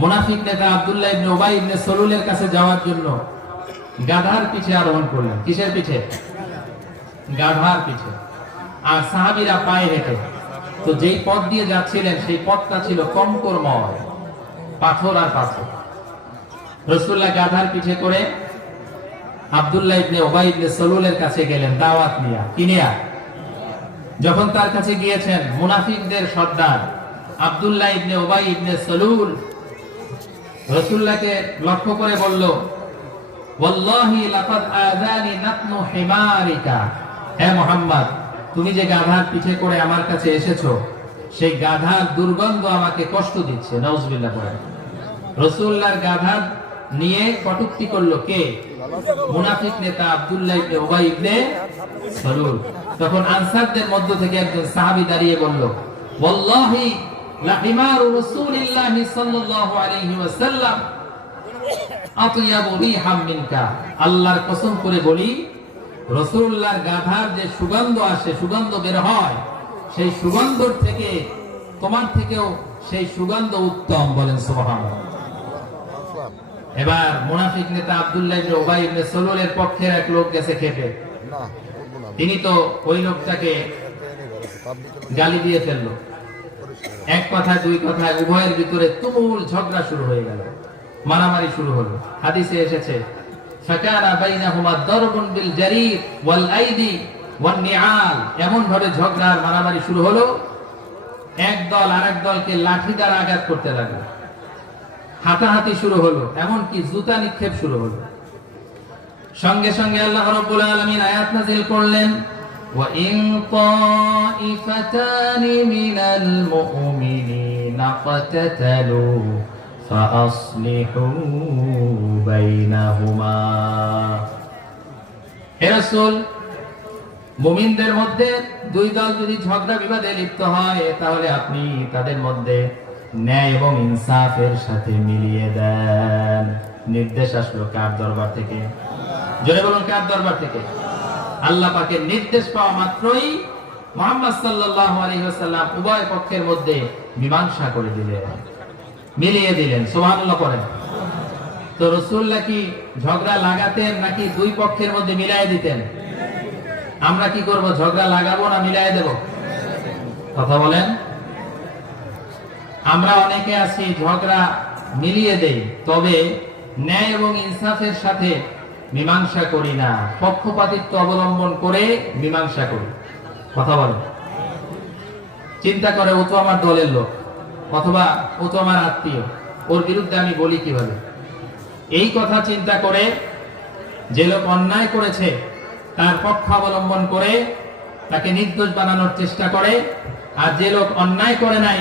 মুনাফিক নেতা আব্দুল্লাহ ইবনে উবাই ইবনে সালুলের কাছে যাওয়ার জন্য গাধার পিঠে আরোহণ করলেন। কিসের পিঠে? গাধার পিঠে। আর সাহাবীরা পায়ে হেঁটে। তো যেই পথ দিয়ে যাচ্ছিলেন, সেই পথটা ছিল কঙ্করময়, পাথর আর পাথর। রাসূলুল্লাহ গাধার পিঠে করে আব্দুল্লাহ ইবনে উবাই ইবনে সালুলের কাছে গেলেন দাওয়াত নিয়া, কিনিয়া। যখন তার কাছে গিয়েছেন, মুনাফিকদের সর্দার আব্দুল্লাহ ইবনে উবাই ইবনে সালুল রাসূলুল্লাহকে লক্ষ্য করে বলল, ওয়াল্লাহি লাকাদ আযানি নাতনু হিমারিকা। হে মুহাম্মদ, তুমি যে গাধার পিঠে করে আমার কাছে এসেছো, সেই গাধার দুর্গন্ধ আমাকে কষ্ট দিচ্ছে। নাউজুবিল্লাহ বলেন। রাসূলুল্লাহর গাধা নিয়ে কটূক্তি করলো কে? মুনাফিক নেতা আব্দুল্লাহ ইবনে উবাই ইবনে সালুল। তখন আনসারদের মধ্য থেকে একজন সাহাবী দাঁড়িয়ে বলল, ওয়াল্লাহি লাহিমারু রাসূলিল্লাহি সাল্লাল্লাহু আলাইহি ওয়াসাল্লাম আতয়াবু রিহাম মিনকা, আল্লাহর কসম করে বলি রাসূলুল্লাহর গাধার যে সুগন্ধ আসে, সুগন্ধ বের হয়, সেই সুগন্ধর থেকে তোমার থেকেও সেই সুগন্ধ উত্তম। বলেন সুবহানাল্লাহ। এবার মুনাফিক নেতা আব্দুল্লাহ ইবনে উবাই ইবনে সালুলের পক্ষের এক লোক গেছে খেপে, তিনি তো ওই লোকটাকে গালি দিয়ে ফেললো। এক কথায় দুই কথায় উভয়ের ভিতরে তুমুল ঝগড়া শুরু হয়ে গেল, মারামারি শুরু হলো। হাদিসে এসেছে ফাকানা বাইনাহুমা দারবুন বিল জারিদ ওয়াল আইদি ওয়ান নিআল, এমন ভাবে ঝগড়া আর মারামারি শুরু হলো, এক দল আরেক দলকে লাঠি দ্বারা আঘাত করতে লাগলো, হাতাহাতি শুরু হলো, এমনকি জুতা নিক্ষেপ শুরু হলো। সঙ্গে সঙ্গে আল্লাহ রাব্বুল আলামিন আয়াত নাযিল করলেন, ওয়া ইন তাইফাতানি মিনাল মুমিনিনা ফাতাতালু ফাআসলিহু বাইনাহুমা। হে রাসূল, মুমিনদের মধ্যে দুই দল যদি ঝগড়া বিবাদে লিপ্ত হয় তাহলে আপনি তাদের মধ্যে ন্যায় এবং ইনসাফের সাথে মিলিয়ে দেন। নির্দেশ আসলো কার দরবার থেকে? জোরে বলুন, কার দরবার থেকে? আল্লাহ পাকের নির্দেশ পাওয়া মাত্রই মুহাম্মদ সাল্লাল্লাহু আলাইহি ওয়াসাল্লাম উভয় পক্ষের মধ্যে মীমাংসা করে দিলেন, মিলিয়ে দিলেন। সুবহানাল্লাহ পড়েন। তো রাসূলুল্লাহ কি ঝগড়া লাগাতেন নাকি দুই পক্ষের মধ্যে মিলিয়ে দিতেন? আমরা কি করব? ঝগড়া লাগাবো না মিলিয়ে দেব? কথা বলেন। আমরা অনেকে আছি ঝগড়া মিলিয়ে দেই, তবে ন্যায় এবং ইনসাফের সাথে মীমাংসা করি না, পক্ষপাতিত্ব অবলম্বন করে মীমাংসা করি। কথা বলেন। চিন্তা করে ও তো আমার দলের লোক, অথবা ও তো আমার আত্মীয়, ওর বিরুদ্ধে আমি বলি কিভাবে? এই কথা চিন্তা করে যে লোক অন্যায় করেছে তার পক্ষ অবলম্বন করে তাকে নির্দোষ বানানোর চেষ্টা করে, আর যে লোক অন্যায় করে নাই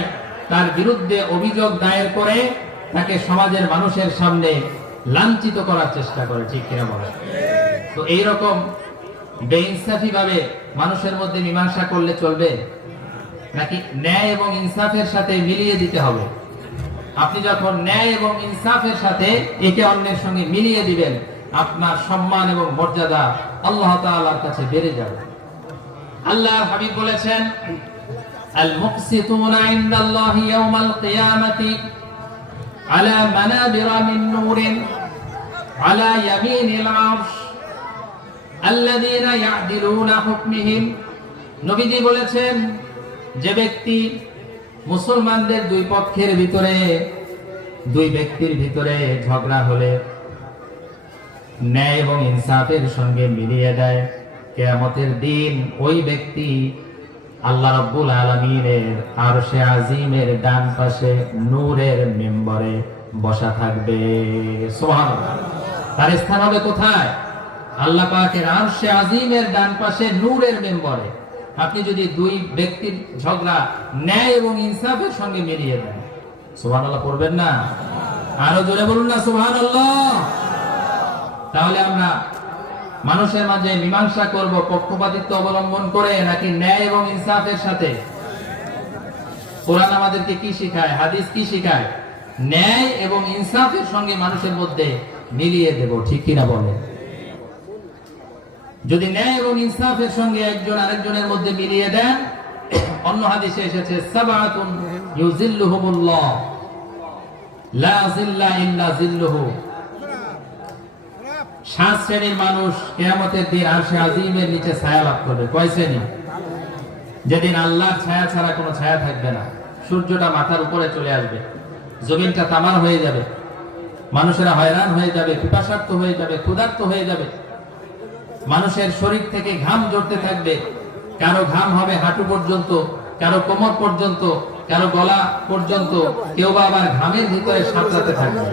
তার বিরুদ্ধে অভিযোগ দায়ের করে তাকে সমাজের মানুষের সামনে লাঞ্ছিত করার চেষ্টা করে। ঠিক কিনা বলেন? তো এইরকম বেইনসাফি ভাবে মানুষের মধ্যে মীমাংসা করলে চলবে নাকি ন্যায় এবং ইনসাফের সাথে মিলিয়ে দিতে হবে? আপনি যখন ন্যায় এবং ইনসাফের সাথে একে অন্যের সঙ্গে মিলিয়ে দিবেন, আপনার সম্মান এবং মর্যাদা আল্লাহ তাআলার কাছে বেড়ে যাবে। আল্লাহর হাবিব বলেছেন, আল মুকসিতুনা ইনদাল্লাহি ইয়াওমাল কিয়ামাতি আলা মানাবিরা মিন নূরিন আলা ইয়ামিনিল আরশ আল্লাযীনা ইয়াদিলুনা হুকমিহিম। নবীজি বলেছেন, যে ব্যক্তি মুসলমানদের দুই পক্ষের ভিতরে, দুই ব্যক্তির ভিতরে ঝগড়া হলে ন্যায় এবং ইনসাফের সঙ্গে মিলিয়ে দেয়, কিয়ামতের দিন ওই ব্যক্তি আল্লাহ রাব্বুল আলামিনের আরশে আজিমের ডান পাশে নূরের মিম্বরে বসা থাকবে। সুবহানাল্লাহ। তার স্থান হবে কোথায়? আল্লাহ পাকের আরশে আজিমের ডান পাশে নূরের মিম্বরে। আপনি যদি দুই ব্যক্তির ঝগড়া ন্যায় এবং ইনসাফের সঙ্গে মিলিয়ে দেন, সুবহানাল্লাহ পড়বেন না? আরো জোরে বলুন না সুবহানাল্লাহ। তাহলে আমরা মানুষের মাঝে মীমাংসা করব পক্ষপাতিত্ব অবলম্বন করে নাকি ন্যায় এবং ইনসাফের সাথে? কোরআন আমাদেরকে কি শিখায়, হাদিস কি শিখায়? ন্যায় এবং ইনসাফের সঙ্গে মানুষের মধ্যে মিলিয়ে দেব। ঠিক কিনা বলেন? যদি ন্যায় এবং ইনসাফের সঙ্গে একজন আরেকজনের মধ্যে মিলিয়ে দেন, অন্য হাদিসে এসেছে, সাবআতুন ইউজিল্লুহুমুল্লাহ লা জিল্লা ইল্লা জিল্লুহু। 7 শ্রেণীর মানুষ কিয়ামতের দিন আরশে আজিমের নিচে ছায়া লাভ করবে। কয় শ্রেণী? যেদিন আল্লাহর ছায়া ছাড়া কোনো ছায়া থাকবে না, সূর্যটা মাথার উপরে চলে আসবে, জমিনটা তামার হয়ে যাবে, মানুষেরা হয়রান হয়ে যাবে, পিপাসার্ত হয়ে যাবে, ক্ষুধার্ত হয়ে যাবে, মানুষের শরীর থেকে ঘাম ঝরতে থাকবে। কারো ঘাম হবে হাঁটু পর্যন্ত, কারো কোমর পর্যন্ত, কারো গলা পর্যন্ত, কেউ বা আবার ঘামের ভিতরে সাঁতরাতে থাকবে।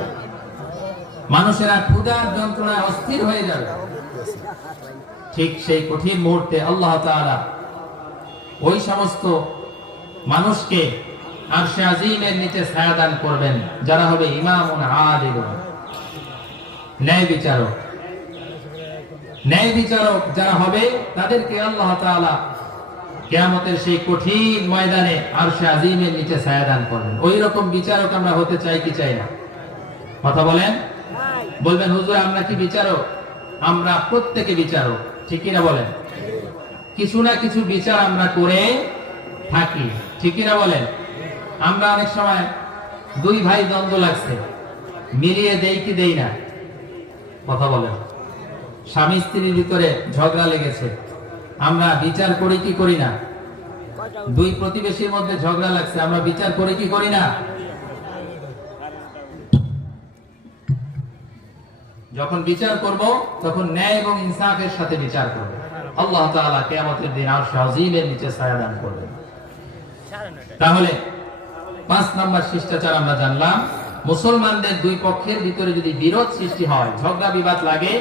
মানুষেরা ক্ষুধার যন্ত্রণায় অস্থির হয়ে যাবে। ঠিক সেই কঠিন মুহূর্তে আল্লাহ তাআলা ওই সমস্ত মানুষকে আরশে আজিমের নিচে ছায়া দান করবেন, যারা হবে ইমামুন আদিলুন, ন্যায় বিচারক। ন্যায় বিচারক যারা হবে তাদেরকে আল্লাহ তাআলা কিয়ামতের সেই কঠিন ময়দানে আরশে আজিমের নিচে ছায়াদান করবেন। ওই রকম বিচারক আমরা হতে চাই কি চাই না? কথা বলেন। বলবেন হুজুর আমরা কি বিচারক? আমরা প্রত্যেকে বিচারক, ঠিক কিনা বলেন? কিছু না কিছু বিচার আমরা করে থাকি, ঠিক কিনা বলেন? আমরা অনেক সময় দুই ভাই দ্বন্দ্ব লাগছে, মিলিয়ে দেই কি দেই না? কথা বলেন। স্বামী স্ত্রীর ভিতরে ঝগড়া লেগেছে, আমরা বিচার করি কি করি না? দুই প্রতিবেশীর মধ্যে ঝগড়া লাগছে, আমরা বিচার করি কি করি না? যখন বিচার করব তখন ন্যায় এবং ইনসাফের সাথে বিচার করব। আল্লাহ তাআলা কিয়ামতের দিন আরশ আজিমের নিচে ছায়া দান করবেন। তাহলে 5 নাম্বার শিষ্টাচার আমরা জানলাম, মুসলমানদের দুই পক্ষের ভিতরে যদি বিরোধ সৃষ্টি হয়, ঝগড়া বিবাদ লাগে,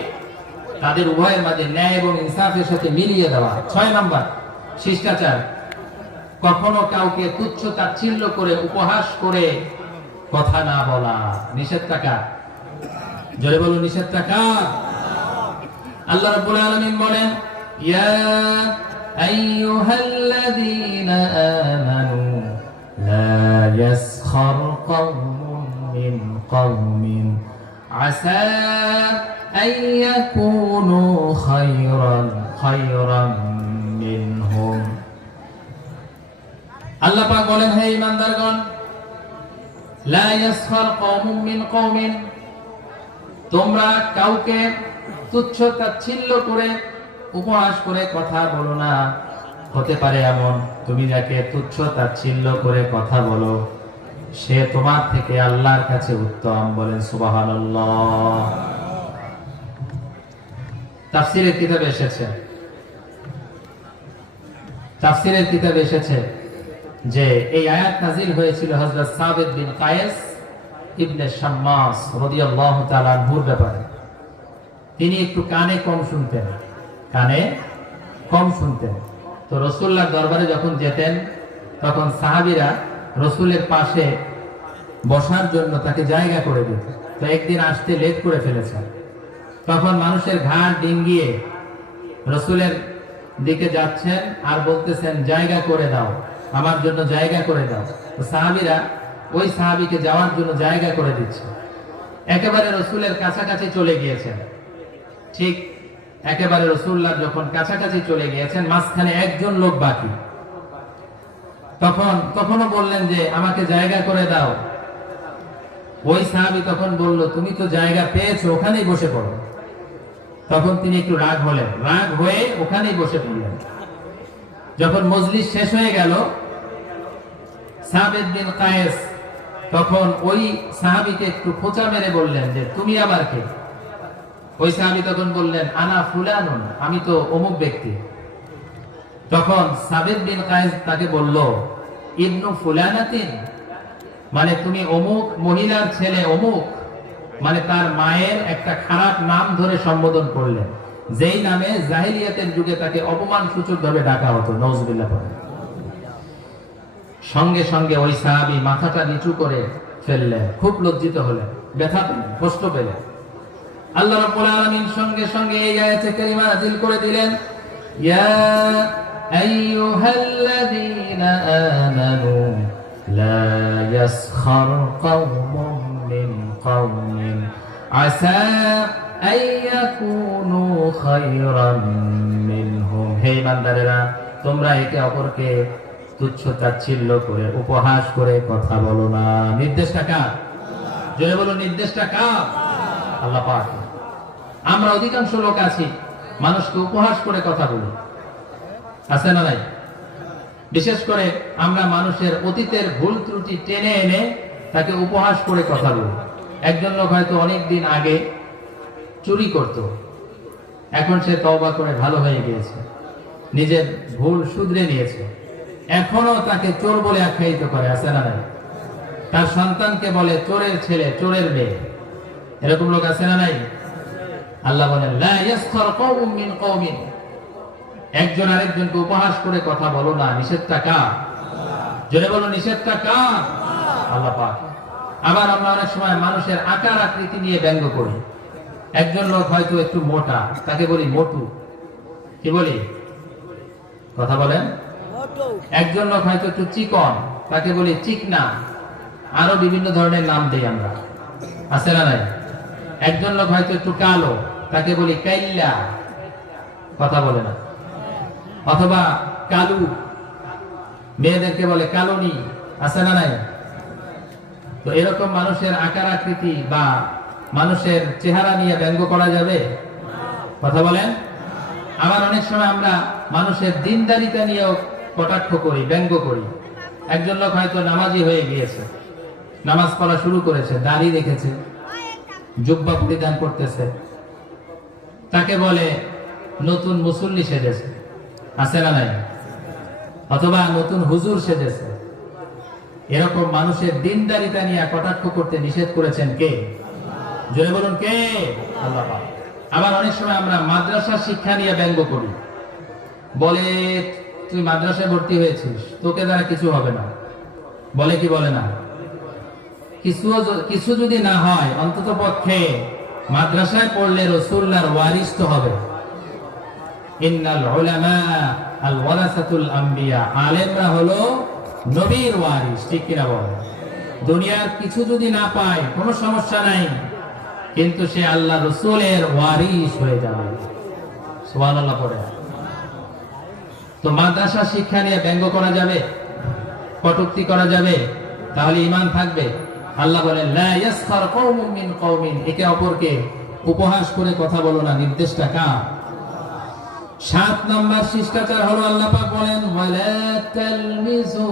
তাদের উভয়ের মাঝে ন্যায় এবং ইনসাফের সাথে মিলিয়ে দেওয়া। 6 নাম্বার শিষ্টাচার, কখনো কাউকে তুচ্ছ তাচ্ছিল্য করে উপহাস করে কথা না বলা। নিষেধ টাকা, জোরে বলুন নিষেধ টাকা। আল্লাহ রাব্বুল আলামিন বলেন, ইয়া আইয়ুহাল্লাযীনা আমানু লা ইয়াসখার কওমুন মিন কওমিন আসা আন ইয়াকুনু খায়রান মিনহুম। আল্লাহ পাক বলেন, হে ঈমানদারগণ, লা ইয়াসখার কওমুন মিন কওমিন, তোমরা কাউকে তুচ্ছ তাচ্ছিল্য করে উপহাস করে কথা বলো না। হতে পারে এমন তুমি যাকে তুচ্ছ তাচ্ছিল্য করে কথা বলো, সে তোমার থেকে আল্লাহর কাছে উত্তম। বলেন সুবহানাল্লাহ। তাফসীরের কিতাবে এসেছে যে এই আয়াত নাযিল হয়েছিল হযরত সাবিত বিন কায়েস ইবনে শাম্মাস রাদিয়াল্লাহু তাআলা আনহুর ব্যাপারে। তিনি একটু কানে কম শুনতেন। তো রাসূলুল্লাহর দরবারে যখন যেতেন তখন সাহাবীরা রাসূলের পাশে বসার জন্য তাকে জায়গা করে দিত। তো একদিন আসতে লেট করে ফেলেছেন, তখন মানুষের ঘাড় ডিঙ্গিয়ে রাসূলের দিকে যাচ্ছেন আর বলতেছেন, জায়গা করে দাও, আমার জন্য জায়গা করে দাও। তো সাহাবীরা ওই সাহাবীকে যাওয়ার জন্য জায়গা করে দিচ্ছে। একেবারে রাসূলের কাছাকাছি চলে গিয়েছেন। ঠিক একেবারে রাসূলুল্লাহ যখন কাছাকাছি চলে গিয়েছেন, মাঝখানে একজন লোক বাকি। তখনও বললেন যে আমাকে জায়গা করে দাও। ওই সাহাবী তখন বলল, তুমি তো জায়গা পেয়েছো, ওখানেই বসে পড়ো। তখন তিনি একটু রাগ হয়ে ওখানেই বসে পড়লেন। যখন মজলিস শেষ হয়ে গেল, সাবিত বিন কায়েস তখন ওই সাহাবীকে একটু খোঁচা মেরে বললেন যে তুমি আবার কে? ওই সাহাবী তখন বললেন, আনা ফুলানুন, আমি তো অমুক ব্যক্তি। তখন সাবিত বিন কায়েস তাকে বলল, ইবনু ফুলানাতিন, মানে তুমি অমুক মহিলার ছেলে অমুক, মানে তার মায়ের একটা খারাপ নাম ধরে সম্বোধন করলেন, যেই নামে জাহিলিয়াতের যুগে তাকে অপমান সূচকভাবে ডাকা হতো। নাউজুবিল্লাহ পড়ে। সঙ্গে সঙ্গে ওই সাহাবী মাথাটা নিচু করে ফেললেন, খুব লজ্জিত হলেন, ব্যথা পেলেন, কষ্ট পেলেন। আল্লাহ রাব্বুল আলামিন সঙ্গে সঙ্গে এই আয়াতে কারিমা নাযিল করে দিলেন, ইয়া আইয়ুহাল্লাযীনা আমানু লা ইয়াসখার কওমুন মিন কওমিন আসা আন ইয়াকুনু খায়রান মিনহুম। হে ঈমানদারেরা, তোমরা একে অপরকে তুচ্ছ তাচ্ছিল্য করে উপহাস করে কথা বলো না। নির্দেশটা কার? জোরে বলো, নির্দেশটা কার? আল্লাহ পাক। আমরা অধিকাংশ লোক আছি মানুষকে উপহাস করে কথা বলি, আছে না নাই? বিশেষ করে আমরা মানুষের অতীতের ভুল ত্রুটি টেনে এনে তাকে উপহাস করে কথা বলি। একজন লোক হয়তো অনেকদিন আগে চুরি করত, এখন সে তওবা করে ভালো হয়ে গিয়েছে, নিজের ভুল শুধরে নিয়েছে, এখনো তাকে চোর বলে আখ্যায়িত করে, আছে না নাই? তার সন্তানকে বলে চোরের ছেলে, চোরের মেয়ে, এরকম লোক আছে না নাই? আল্লাহ বলেন, লা ইয়াসখার কওমুন মিন কওমিন, একজন আরেকজনকে উপহাস করে কথা বলো না। নিষেধটা কার? জোরে বলো, নিষেধটা কার? আল্লাহ পাক। আবার আমরা অনেক সময় মানুষের আকার আকৃতি নিয়ে ব্যঙ্গ করি। একজন লোক হয়তো একটু মোটা, তাকে বলি মোটু। কি বলি? কথা বলেন। একজন লোক হয়তো একটু চিকন, তাকে বলি চিকনা, আরো বিভিন্ন ধরনের নাম দেই আমরা, আছে না নাই? একজন লোক হয়তো একটু কালো, তাকে বলি কাইল্লা, কথা বলে না। অথবা কালু, মেয়েদেরকে বলে কালনি, আছে না নাই? তো এরকম মানুষের আকার আকৃতি বা মানুষের চেহারা নিয়ে ব্যঙ্গ করা যাবে? কথা বলেন। আবার অনেক সময় আমরা মানুষের দিনদারিতা নিয়েও কটাক্ষ করি, ব্যঙ্গ করি। একজন লোক হয়তো নামাজি হয়ে গিয়েছে, নামাজ পড়া শুরু করেছে, দাড়ি রেখেছে, জুব্বা পরিধান করতেছে, তাকে বলে নতুন মুসল্লি সেজেছে, আছে না নাই? অথবা নতুন হুজুর সেজেছে। এরকম মানুষের দিনদারিতা নিয়ে কটাক্ষ করতে নিষেধ করেছেন কে? জোরে বলুন কে? আল্লাহ পাক। আবার অনেক সময় আমরা মাদ্রাসা শিক্ষা নিয়ে ব্যঙ্গ করি, বলে তুই মাদ্রাসায় ভর্তি হয়েছিস, তোকে দ্বারা কিছু হবে না, বলে কি বলে না? কিছু যদি না হয়, অন্তত পক্ষে মাদ্রাসায় পড়লে রাসূলুল্লাহর ওয়ারিস তো হবে। ইন্নাল উলামা আল ওয়ারাসাতুল আম্বিয়া, আলেমরা হলো নবীর ওয়ারিস, ঠিক কিনা বলে? দুনিয়ার কিছু যদি না পায় কোনো সমস্যা নাই, কিন্তু সে আল্লাহ রাসূলের ওয়ারিস হয়ে যাবে। সুবহানাল্লাহ পড়ে। তো মাদ্রাসা শিক্ষা নিয়ে ব্যঙ্গ করা যাবে, কটূক্তি করা যাবে, তাহলে ঈমান থাকবে? আল্লাহ বলেন লা ইয়াসখার কওমুম মিন কওমিন, একে অপরকে উপহাস করে কথা বলো না, নির্দেশটা কার? 7 নম্বর শিষ্টাচার হলো আল্লাহ পাক বলেন ওয়ালা তালমিজু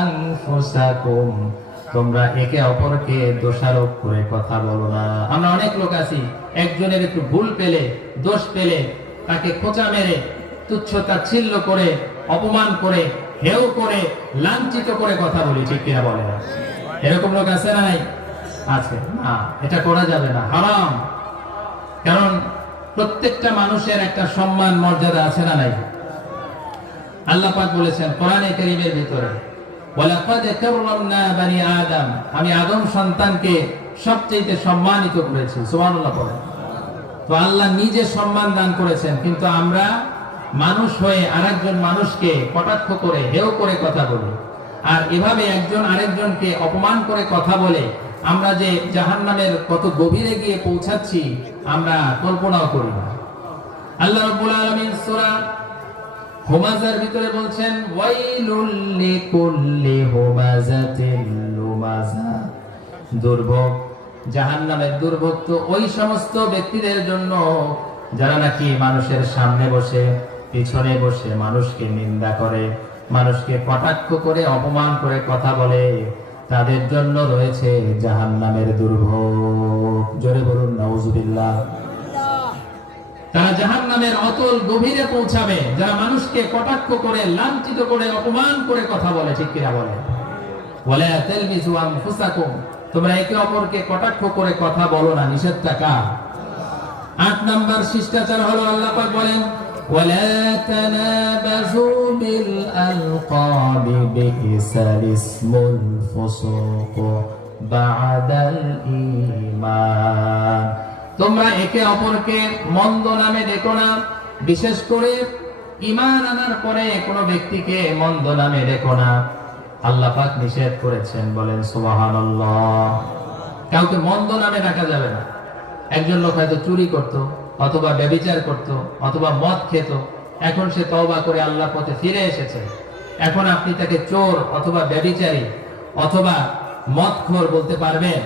আনফুসাকুম, তোমরা একে অপরকে দোষারোপ করে কথা বলো না। আমরা অনেক লোক আছি, একজনের একটু ভুল পেলে, দোষ পেলে তাকে খোঁচা মেরে, তুচ্ছ তাচ্ছিল্য করে, অপমান করে, হেয় করে, লাঞ্ছিত করে কথা বলি, ঠিক কিনা বলে? এরকম লোক আছে না নাই? আছে না, এটা করা যাবে না, হারাম। কারণ প্রত্যেকটা মানুষের একটা সম্মান মর্যাদা আছে না নাই? আল্লাহ পাক বলেছেন কোরআনে কারীমের ভিতরে ওয়ালাকাদ কাররামনা বানি আদম, আমি আদম সন্তানকে সবচেয়ে সম্মানিত করেছি। সুবহানাল্লাহ পড়েন। তো আল্লাহ নিজে সম্মান দান করেছেন, কিন্তু আমরা মানুষ হয়ে আরেকজন মানুষকে কটাক্ষ করে, হেয় করে কথা বলি। আর এভাবে একজন আরেকজনকে অপমান করে কথা বলে আমরা যে জাহান্নামের কত গভীরে গিয়ে পৌঁছাচ্ছি আমরা কল্পনাও করি না। আল্লাহ রাব্বুল আলামিন সূরা হুমাযার ভিতরে বলছেন ওয়াইলুল লিকুল্লি হুমাযাতিন লুমাযা, দুর্ভোগ, জাহান্নামের দুর্ভোগ তো ওই সমস্ত ব্যক্তিদের জন্য যারা নাকি মানুষের সামনে বসে, পিছনে বসে মানুষকে নিন্দা করে, মানুষকে কটাক্ষ করে, অপমান করে কথা বলে, তাদের জন্য রয়েছে জাহান্নামের দুর্ভোগ। জোরে বলুন নাউজুবিল্লাহ। তারা জাহান্নামের অতল গভীরে পৌঁছাবে যারা মানুষকে কটাক্ষ করে, লাঞ্ছিত করে, অপমান করে কথা বলে, ঠিক কিনা বলে? ওয়ালা তালমিজু আনফুসাকুম, তোমরা একে অপরকে কটাক্ষ করে কথা বলো না, নিষেধটা কার? 8 নম্বর শিষ্টাচার হলো আল্লাহ পাক বলেন ওয়ালা তানাবাযু বিল আলকাবি বিইসাল ইসমুল ফুসুক বা'দাল ঈমান, তোমরা একে অপরকে মন্দ নামে ডেকো না, বিশেষ করে ঈমান আনার পরে কোনো ব্যক্তিকে মন্দ নামে ডেকো না। আল্লাহ পাক নিষেধ করেছেন, বলেন সুবহানাল্লাহ। কাউকে মন্দ নামে ডাকা যাবে না। একজন লোক হয়তো চুরি করত, অথবা ব্যভিচার করত, অথবা মদ খেত, এখন সে তওবা করে আল্লাহর পথে ফিরে এসেছে, এখন আপনি তাকে চোর অথবা ব্যভিচারী অথবা মদখোর বলতে পারবেন?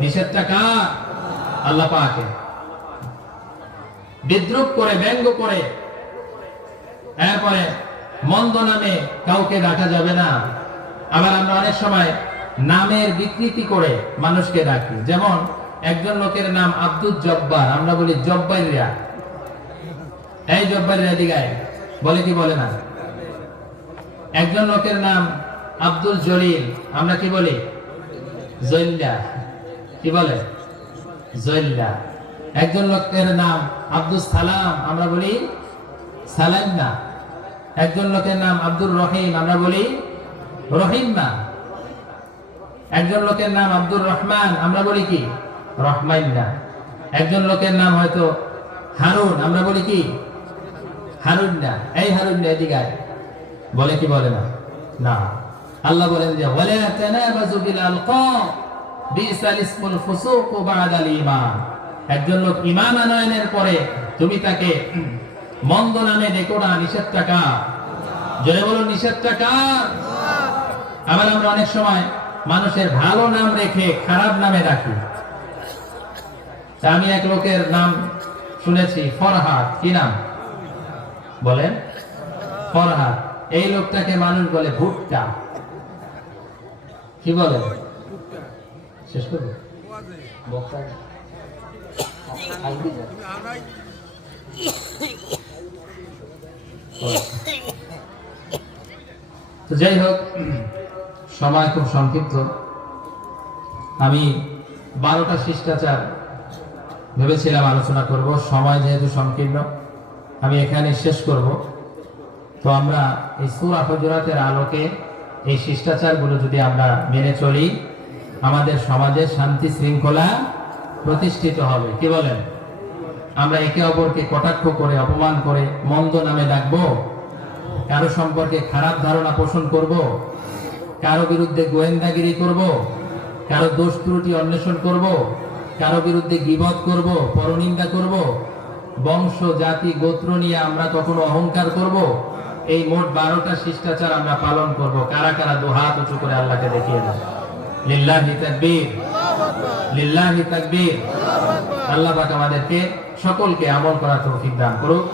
নিষেধটা কার? আল্লাহ পাকের। বিদ্রুপ করে, ব্যঙ্গ করে, এরপরে মন্দ নামে কাউকে ডাকা যাবে না। আবার আমরা অনেক সময় নামের বিকৃতি করে মানুষকে ডাকি, যেমন একজন লোকের নাম আব্দুল জব্বার, আমরা বলি জব্বারিয়া, এই জব্বারিয়া দিগায়, বলে কি বলে না? একজন লোকের নাম আব্দুল জলিল, আমরা কি বলি? জল্লা, কি বলে? জল্লা। একজন লোকের নাম আব্দুল সালাম, আমরা বলি সালাম না। একজন লোকের নাম আব্দুর রহিম, আমরা বলি রহিম না। একজন লোকের নাম আব্দুর রহমান, আমরা বলি কি? রহমান না। একজন লোকের নাম হয়তো হারুন, আমরা বলি কি? হারুন না। এই হারুন না, এদিকে বলে কি বলে না? না, আল্লাহ বলেন যে ওয়ালা তানাবাযু বিল আলকাব বিসাল ইসমুল ফুসুক বা'দাল ঈমান। একজন লোক ঈমান আনয়নের পরে তুমি তাকে মন্দ নামে ডেকো না, নিষেধটা কার? জোরে বলুন, নিষেধটা কার? আবার আমরা অনেক সময় মানুষের ভালো নাম রেখে খারাপ নামে ডাকি। আমি এক লোকের নাম শুনেছি ফরহাদ। কি নাম বলেন? ফরহাদ। এই লোকটাকে মানুষ বলে ভুট্টা। কি বলে? শেষ করবো? তো যাই হোক, সময় খুব সংক্ষিপ্ত। আমি 12টা শিষ্টাচার ভেবেছিলাম আলোচনা করব, সময় যেহেতু সংকীর্ণ আমি এখানে শেষ করব। তো আমরা এই সূরা হুজুরাতের আলোকে এই শিষ্টাচারগুলো যদি আমরা মেনে চলি, আমাদের সমাজে শান্তি শৃঙ্খলা প্রতিষ্ঠিত হবে। কি বলেন? আমরা একে অপরকে কটাক্ষ করে, অপমান করে, মন্দ নামে ডাকবো, কারো সম্পর্কে খারাপ ধারণা পোষণ করব, কারো বিরুদ্ধে গোয়েন্দাগিরি করব, কারো দোষ ত্রুটি অন্বেষণ করব, কারো বিরুদ্ধে গীবত করব, পরনিন্দা করব, বংশ জাতি গোত্র নিয়ে আমরা কখনো অহংকার করব। এই মোট 12টা শিষ্টাচার আমরা পালন করব। কারা কারা দুহাত উঁচু করে আল্লাহকে দেখিয়ে দেন। লিল্লাহি তাকবীর, লিল্লাহি তাকবীর। আল্লাহ পাক আমাদেরকে সকলকে আমল করার তৌফিক দান করুক।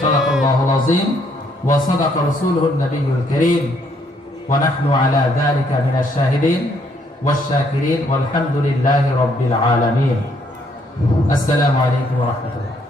সাদাকাল্লাহুল আযীম ওয়া সাদাকা রাসূলুহুন নবিয়্যুল কারীম ওয়া নাহনু আলা যালিকা মিনাশ শাহিদিন ওয়াশ শাকিরিন ওয়ালহামদুলিল্লাহি রাব্বিল আলামিন। আসসালামু আলাইকুম ওয়া রাহমাতুল্লাহ।